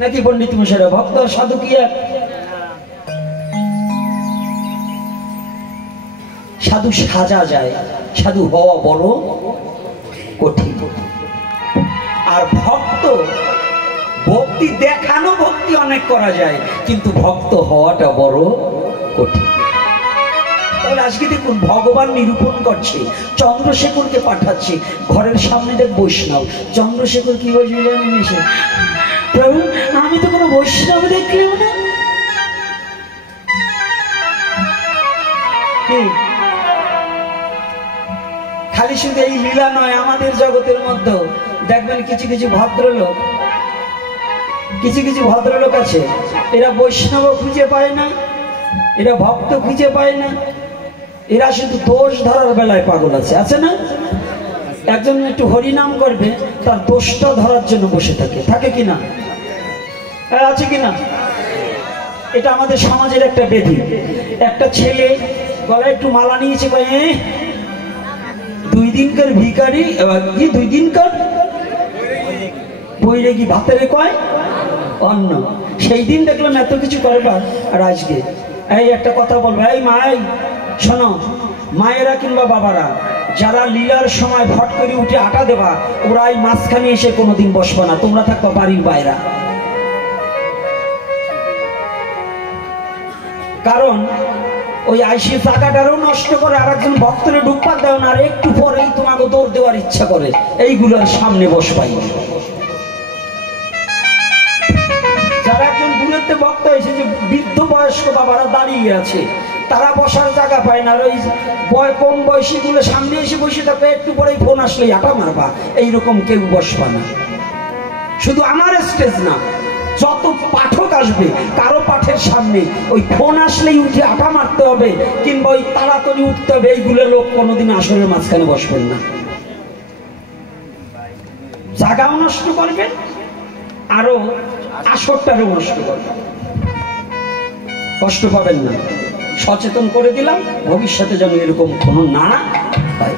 নাকি পণ্ডিত মশাইরা? ভক্ত আর সাধু কি এক? সাধু সাজা যায়, সাধু হওয়া বড় কঠিন। আর ভক্ত, ভক্তি দেখানো ভক্তি অনেক করা যায়, কিন্তু ভক্ত হওয়াটা বড় কঠিন। তাহলে আজকে দেখুন ভগবান নিরূপণ করছে, চন্দ্রশেখরকে পাঠাচ্ছে ঘরের সামনে দেখ বৈষ্ণব। চন্দ্রশেখর কি বলছে জানেন? প্রভু আমি তো কোনো বৈষ্ণব দেখলেও না। খালি শুধু এই লীলা নয়, আমাদের জগতের মধ্যে দেখবেন কিছু কিছু ভদ্রলোক, কিছু কিছু ভদ্রলোক আছে, এরা বৈষ্ণব খুঁজে পায় না, এরা ভক্ত খুঁজে পায় না, এরা শুধু দোষ ধরার বেলায় পাগল আছে। আছে না? একজন একটু হরিনাম করবে, তার দোষটা ধরার জন্য বসে থাকে, থাকে কিনা? আছে কিনা? এটা আমাদের সমাজের একটা ব্যাধি। একটা ছেলে গলায় একটু মালা নিয়েছে, কয়ে 2 দিনকার ভিখারি, কি 2 দিনকার বইরে কি ভাতের কয় অন্ন। সেই দিন দেখলাম এত কিছু করবার। আর আজকে এই একটা কথা বলবো, এই মাই শোনো, মায়েরা কিংবা বাবারা যারা লীলার সময় ভট করে উঠে আটা দেবা, ওরা এই মাঝখানে এসে কোনোদিন বসবা না, তোমরা থাকবা বাড়ির বাইরা। কারণ ওই আইসি টাকাটারও নষ্ট করে, আর একজন ভক্তরে ঢুকবার দেও না, আর একটু পরেই তোমাকে দৌড় দেওয়ার ইচ্ছা করে এইগুলোর সামনে বসবাই। যারা একজন দূরেতে ভক্ত এসেছে, বৃদ্ধ বয়স্ক বাবারা দাঁড়িয়ে আছে, তারা বসার জায়গা পায় না, আর ওই কম বয়সী গুলো সামনে এসে বসে থাকবে, একটু পরেই ফোন আসলেই আটা মারবা, এইরকম কেউ বসবা না। শুধু আমার স্টেজ না, যত পাঠক আসবে কারো পাঠের সামনে ওই ফোন আসলেই উঠে আটা মারতে হবে, কিংবা ওই তাড়াতাড়ি উঠতে হবে, এইগুলো লোক কোনোদিন আসরের মাঝখানে বসবেন না। জায়গাও নষ্ট করবেন, আরো আসরটারও নষ্ট করবেন। কষ্ট পাবেন না, সচেতন করে দিলাম, ভবিষ্যতে যেন এরকম কোনো না হয়।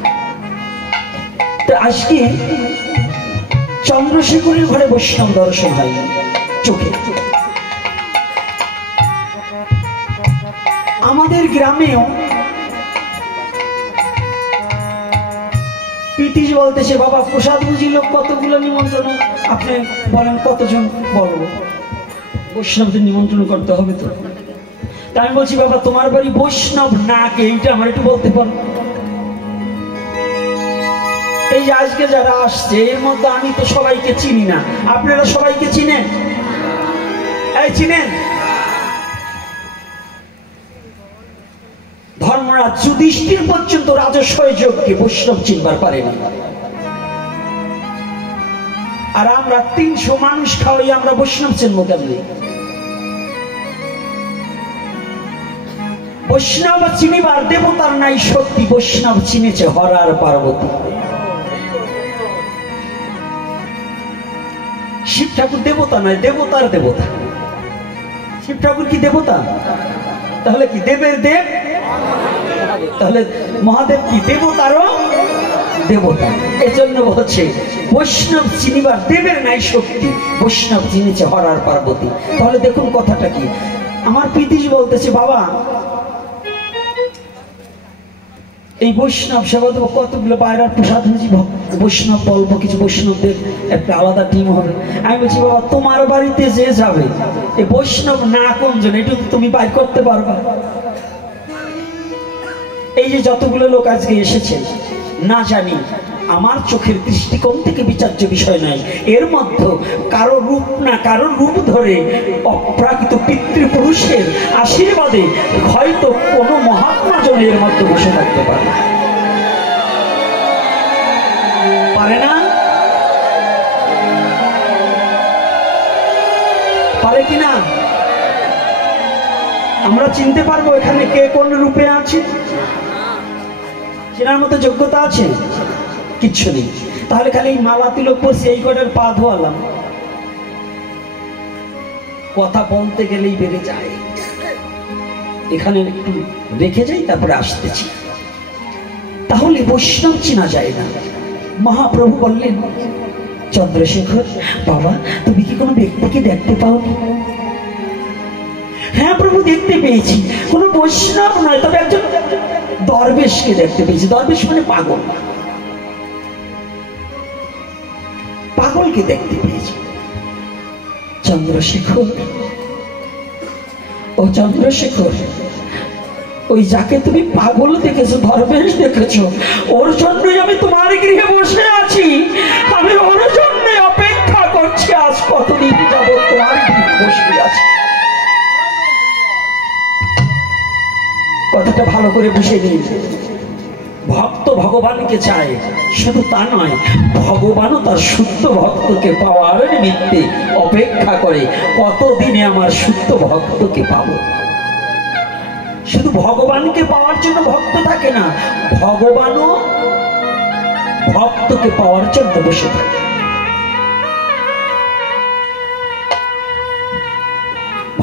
তো আজকে চন্দ্রশেখরের ঘরে বৈষ্ণব দর্শন হয়নি চোখে। আমাদের গ্রামেও পিতিশ বলতেছে, বাবা প্রসাদ বুঝি লোক কতগুলো নিমন্ত্রণ, আপনি বলেন কতজন বলবো? বৈষ্ণবদের নিমন্ত্রণ করতে হবে তো। তা আমি বলছি, বাবা তোমার বাড়ি বৈষ্ণব না কে, এইটা আমার একটু বলতে পারো? এই যে আজকে যারা আসছে এর মধ্যে আমি তো সবাইকে চিনি না, আপনারা সবাইকে চিনেন? এই চিনেন? ধর্মরাজ যুধিষ্ঠির পর্যন্ত রাজস্ব যোগকে বৈষ্ণব চিনবার পারেনি। আর আমরা 300 মানুষ খাওয়াই আমরা বৈষ্ণব চিনবো কেমনি? বৈষ্ণব চিনিবার দেবতার নাই শক্তি, বৈষ্ণব চিনেছে হরার পার্বতী। শিব ঠাকুর দেবতা নয়, দেবতার দেবতা। শিব ঠাকুর কি দেবতা? তাহলে কি দেবের দেব? তাহলে মহাদেব কি দেবতারও দেবতা? এজন্য হচ্ছে বৈষ্ণব চিনিবার দেবের নাই শক্তি, বৈষ্ণব চিনেছে হরার পার্বতী। তাহলে দেখুন কথাটা কি, আমার পিতিশ বলতেছে, বাবা এই বৈষ্ণব সেবা দেবো, কতগুলো বাইরের প্রসাদ হয়েছি, বৈষ্ণব বলবো, কিছু বৈষ্ণবদের একটা আলাদা টিম হবে। আমি বলছি, বাবা তোমার বাড়িতে যে যাবে এই বৈষ্ণব না কোনজন, এটুকু তুমি বাইর করতে পারবা? এই যে যতগুলো লোক আজকে এসেছে, না জানি আমার চোখের দৃষ্টিকোণ থেকে বিচার্য বিষয় নাই, এর মধ্যে কারো রূপ না কারো রূপ ধরে অপ্রাকৃত পিতৃপুরুষের আশীর্বাদে হয়তো কোনো মহাত্মা জনের মধ্যে বসে থাকতে পারে। আমরা চিনতে পারবো এখানে কে কোন রূপে আছে? চেনার মতো যোগ্যতা আছে? কিচ্ছু নেই। তাহলে খালি এই মালা তিলক পরছি, এই কটার পা ধোয়ালাম, কথা বলতে গেলেই বেড়ে যায়। এখানে একটু রেখে যাই, তারপরে আসতেছি। তাহলে বৈষ্ণব চেনা যায় না। মহাপ্রভু বললেন, চন্দ্রশেখর বাবা, তুমি কি কোনো ব্যক্তিকে দেখতে পাওনি? হ্যাঁ প্রভু, দেখতে পেয়েছি। কোনো বৈষ্ণব নয়, তবে একজন দরবেশকে দেখতে পেয়েছি। দরবেশ মানে পাগল, পাগলকে দেখতে পেয়েছি। চন্দ্রশেখর, ও চন্দ্রশেখর, ওই যাকে তুমি পাগল দেখেছো, দরবেশ দেখেছো, ওর জন্যই আমি তোমার গৃহে বসে আছি। আমি ওর জন্য অপেক্ষা করছি। আজ কতদিন যাবত তোমার গৃহে বসে আছি। কথাটা ভালো করে বুঝে নিন। ভক্ত ভগবানকে চায়, শুধু তা নয়, ভগবানও তার শুদ্ধ ভক্তকে পাওয়ার নিমিত্তে অপেক্ষা করে। কতদিনে আমার শুদ্ধ ভক্তকে পাবো? শুধু ভগবানকে পাওয়ার জন্য ভক্ত থাকে না, ভগবানও ভক্তকে পাওয়ার জন্য বসে থাকে।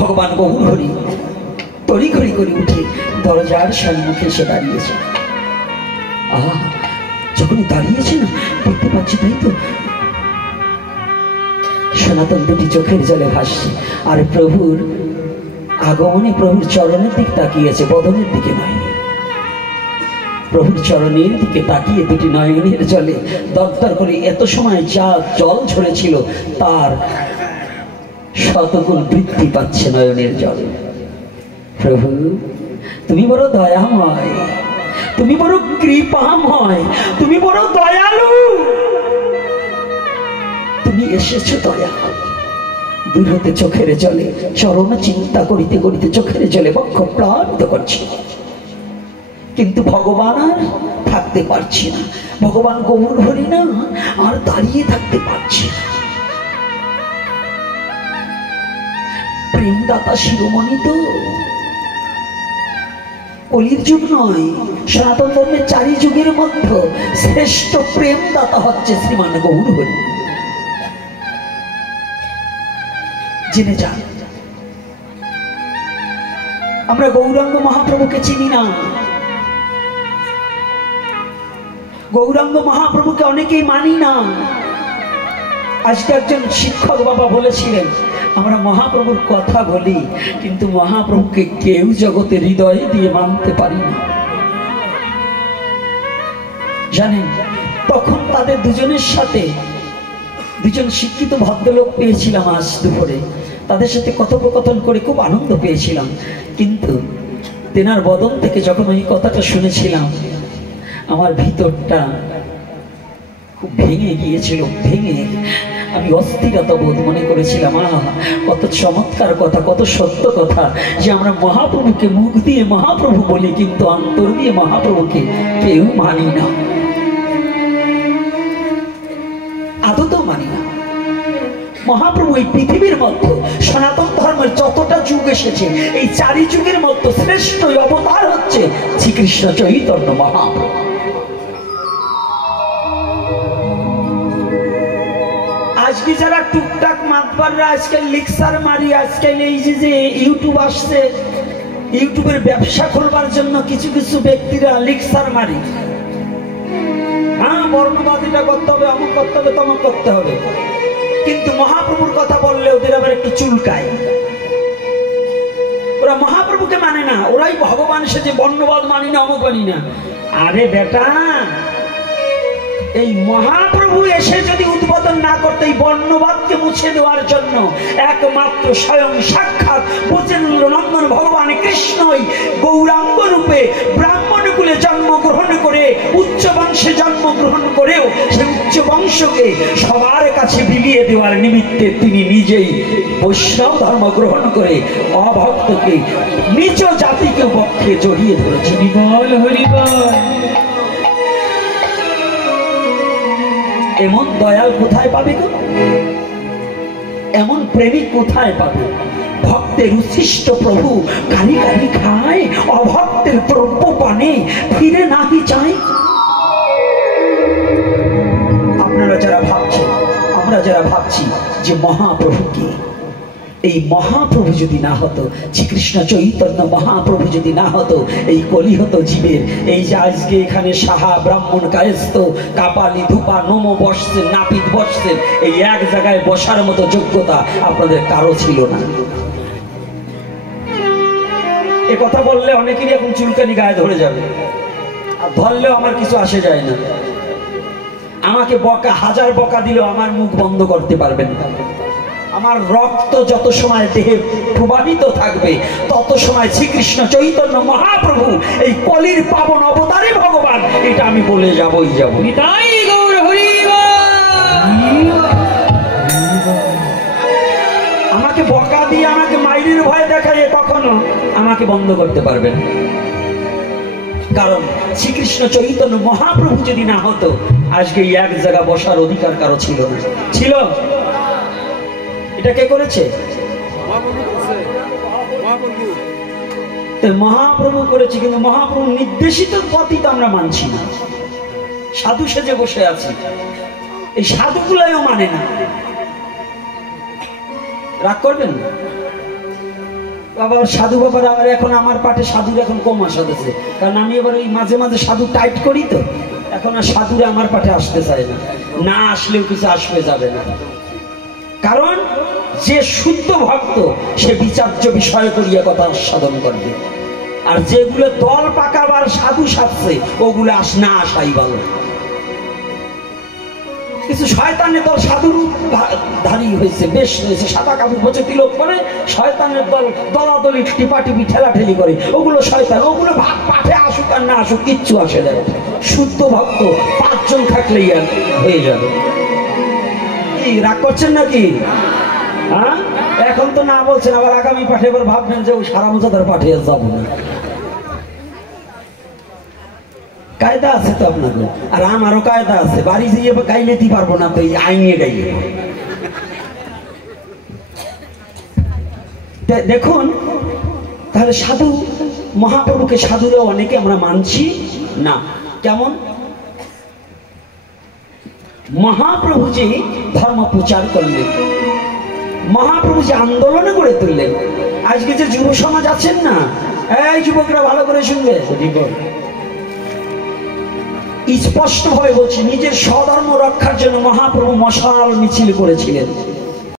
ভগবান গৌর হরি তড়িঘড়ি করে উঠে দরজার সম্মুখে এসে দাঁড়িয়েছে। আহা, যখন দাঁড়িয়েছে না, দেখতে পাচ্ছি, তাই তো সনাতন দুটি চোখের জলে ভাসছে। আর প্রভুর আগমনে প্রভুর চরণের দিকে তাকিয়েছে, বদনের দিকে নয়। প্রভুর চরণের দিকে তাকিয়ে দুটি নয়নের জলে দরদর করে এত সময় যা জল ঝরেছিল তার শতগুণ বৃদ্ধি পাচ্ছে নয়নের জলে। প্রভু, তুমি বড় দয়াময়, তুমি বড় কৃপাময়, তুমি বড় দয়ালু। তুমি এসেছো দয়া। দূর হতে চোখের জলে চরণ চিন্তা করিতে করিতে চোখের জলে বক্ষ প্লাবিত করছে, কিন্তু ভগবান আর থাকতে পারছি না। ভগবান গৌর হরি না, আর দাঁড়িয়ে থাকতে পারছি না। প্রেমদাতা শিরোমণি তো কলির যুগ নয়, সনাতন ধর্মের 4 যুগের মধ্যে শ্রেষ্ঠ প্রেমদাতা হচ্ছে শ্রীমান গৌর হরি। জেনে যান, আমরা গৌরাঙ্গ মহাপ্রভুকে চিনি না। গৌরাঙ্গ মহাপ্রভুকে অনেকেই মানি না। আজকে একজন শিক্ষক বাবা বলেছিলেন, আমরা মহাপ্রভুর কথা বলি, কিন্তু মহাপ্রভুকে কেউ জগতে হৃদয়ে দিয়ে মানতে পারি না। জানেন, তখন তাদের দুজনের সাথে দুজন শিক্ষিত ভদ্রলোক পেয়েছিলাম আজ দুপুরে। তাদের সাথে কথোপকথন করে খুব আনন্দ পেয়েছিলাম, কিন্তু তেনার বদন থেকে যখন ওই কথাটা শুনেছিলাম, আমার ভিতরটা খুব ভেঙে গিয়েছিল। ভেঙে আমি অস্থিরতা বোধ মনে করেছিলাম, কত চমৎকার কথা, কত সত্য কথা, যে আমরা মহাপ্রভুকে মুখ দিয়ে মহাপ্রভু বলি, কিন্তু অন্তর দিয়ে মহাপ্রভুকে কেউ মানি না, আদতেও মানি না। মহাপ্রভু এই পৃথিবীর মধ্যে সনাতন ধর্মের যতটা যুগ এসেছে, এই 4 যুগের মধ্যে শ্রেষ্ঠ অবতার হচ্ছে শ্রীকৃষ্ণ চৈতন্য মহাপ্রভু। আজকে যারা টুকটাক মাতবাররা আজকাল লেকচার মারি, আজকাল এই যে ইউটিউব আসছে, ইউটিউবের ব্যবসা করবার জন্য কিছু কিছু ব্যক্তিরা লেকচার মারি। হ্যাঁ, বর্ণবাদীটা করতে হবে, অমুক করতে হবে, তমুক করতে হবে, কিন্তু মহাপ্রভুর কথা বললে ওদের আবার একটু চুলকায়। ওরা মহাপ্রভুকে মানে না, ওরাই ভগবান সেজে বর্ণবাদ মানি না, অমুক মানি না। আরে বেটা, এই মহাপ্রভু এসে যদি উদ্বোধন না করতে, এই বর্ণবাদকে মুছে দেওয়ার জন্য একমাত্র স্বয়ং সাক্ষাৎ ব্রজেন্দ্র নন্দন ভগবান কৃষ্ণই গৌরাঙ্গ রূপে ব্রাহ্মণ কুলে জন্মগ্রহণ করে, উচ্চ বংশে জন্মগ্রহণ করেও সেই উচ্চ বংশকে সবার কাছে বিলিয়ে দেওয়ার নিমিত্তে তিনি নিজেই বৈষ্ণব ধর্ম গ্রহণ করে অভক্তকে, নিচ জাতিকে পক্ষে জড়িয়ে ধরেছেন। হরিবল হরিবল। এমন দয়াল কোথায় পাবে গো? এমন প্রেমিক কোথায় পাবে? ভক্তের উচ্ছিষ্ট প্রভু গালি গালি খায়, অভক্তের দ্রব্য পানে ফিরে নাহি চায়। আপনারা যারা ভাবছেন, আমরা যারা ভাবছি যে মহাপ্রভুকে, এই মহাপ্রভু যদি না হতো, শ্রীকৃষ্ণ চৈতন্য মহাপ্রভু যদি না হতো, এই কলি হতো জীবের। এই যে আজকে এখানে সাহা ব্রাহ্মণ কায়স্থ কাপালি ধূপা নমো বসছেন, নাপিত বসছেন, এই এক জায়গায় বসার মতো যোগ্যতা আপনাদের কারো ছিল না। এ কথা বললে অনেকেরই এখন চুলকানি গায়ে ধরে যাবে, আর ধরলেও আমার কিছু আসে যায় না। আমাকে বকা, হাজার বকা দিলেও আমার মুখ বন্ধ করতে পারবেন না। আমার রক্ত যত সময় দেহে প্রবাহিত থাকবে, তত সময় শ্রীকৃষ্ণ চৈতন্য মহাপ্রভু এই কলির পাবন অবতারে ভগবান, এটা আমি বলে যাবই যাব। নিতাই গৌর হরি বল। আমাকে বকা দিয়ে, আমাকে মাইরির ভয় দেখায় কখনো আমাকে বন্ধ করতে পারবেন, কারণ শ্রীকৃষ্ণ চৈতন্য মহাপ্রভু যদি না হতো, আজকে এই এক জায়গা বসার অধিকার কারো ছিল না। ছিল? এটা কে করেছে? মহাপ্রভু করেছে, কিন্তু মহাপ্রভু নির্দেশিত পথই তো আমরা মানছি না। সাধু সেজে বসে আছি, এই সাধুগুলাইও মানে না। রাগ করবেন না বাবা, সাধু বাবার আমার এখন, আমার পাঠে সাধুর এখন কম আসা দিচ্ছে, কারণ আমি এবার ওই মাঝে মাঝে সাধু টাইট করি, তো এখন আর সাধুরা আমার পাঠে আসতে চায় না। না আসলেও কিছু আসবে যাবে না, কারণ যে শুদ্ধ ভক্ত সে বিচার্য বিষয় করিয়া কথা সাধন করবে, আর যেগুলো দল পাকাবার সাধু সাজছে ওগুলো না আসাই ভালো। কিছু শয়তানের দল সাধুর ধারী হয়েছে, বেশ হয়েছে, সাদা কাপড় বসে তিলক করে, শয়তানের দল দলাদলি টিপাটিপি ঠেলাঠেলি করে, ওগুলো শয়তান। ওগুলো ভাগ পাঠে আসুক আর না আসুক কিচ্ছু আসে না। শুদ্ধ ভক্ত 5 জন থাকলেই আর হয়ে যাবে। কি রাগ করছেন নাকি? হ্যাঁ, এখন তো না বলছেন, আবার আগামী পাঠে এবার ভাববেন যে ওই সারা মোজাদার পাঠে যাবো না। কায়দা আছে তো আপনাদের, আর আমারও কায়দা আছে। বাড়ি যেয়ে গাইলে দিতে পারবো না, তো এই আইনে গাইলে। দেখুন তাহলে সাধু মহাপ্রভুকে সাধুরা অনেকে আমরা মানছি না। কেমন? মহাপ্রভু যে ধর্ম প্রচার করলেন, মহাপ্রভু যে আন্দোলন গড়ে তুললেন, আজকে যে যুব সমাজ আছেন না, এই যুবকরা ভালো করে শুনবে, স্পষ্ট ভাবে বলছি, নিজের স্বধর্ম রক্ষার জন্য মহাপ্রভু মশাল মিছিল করেছিলেন।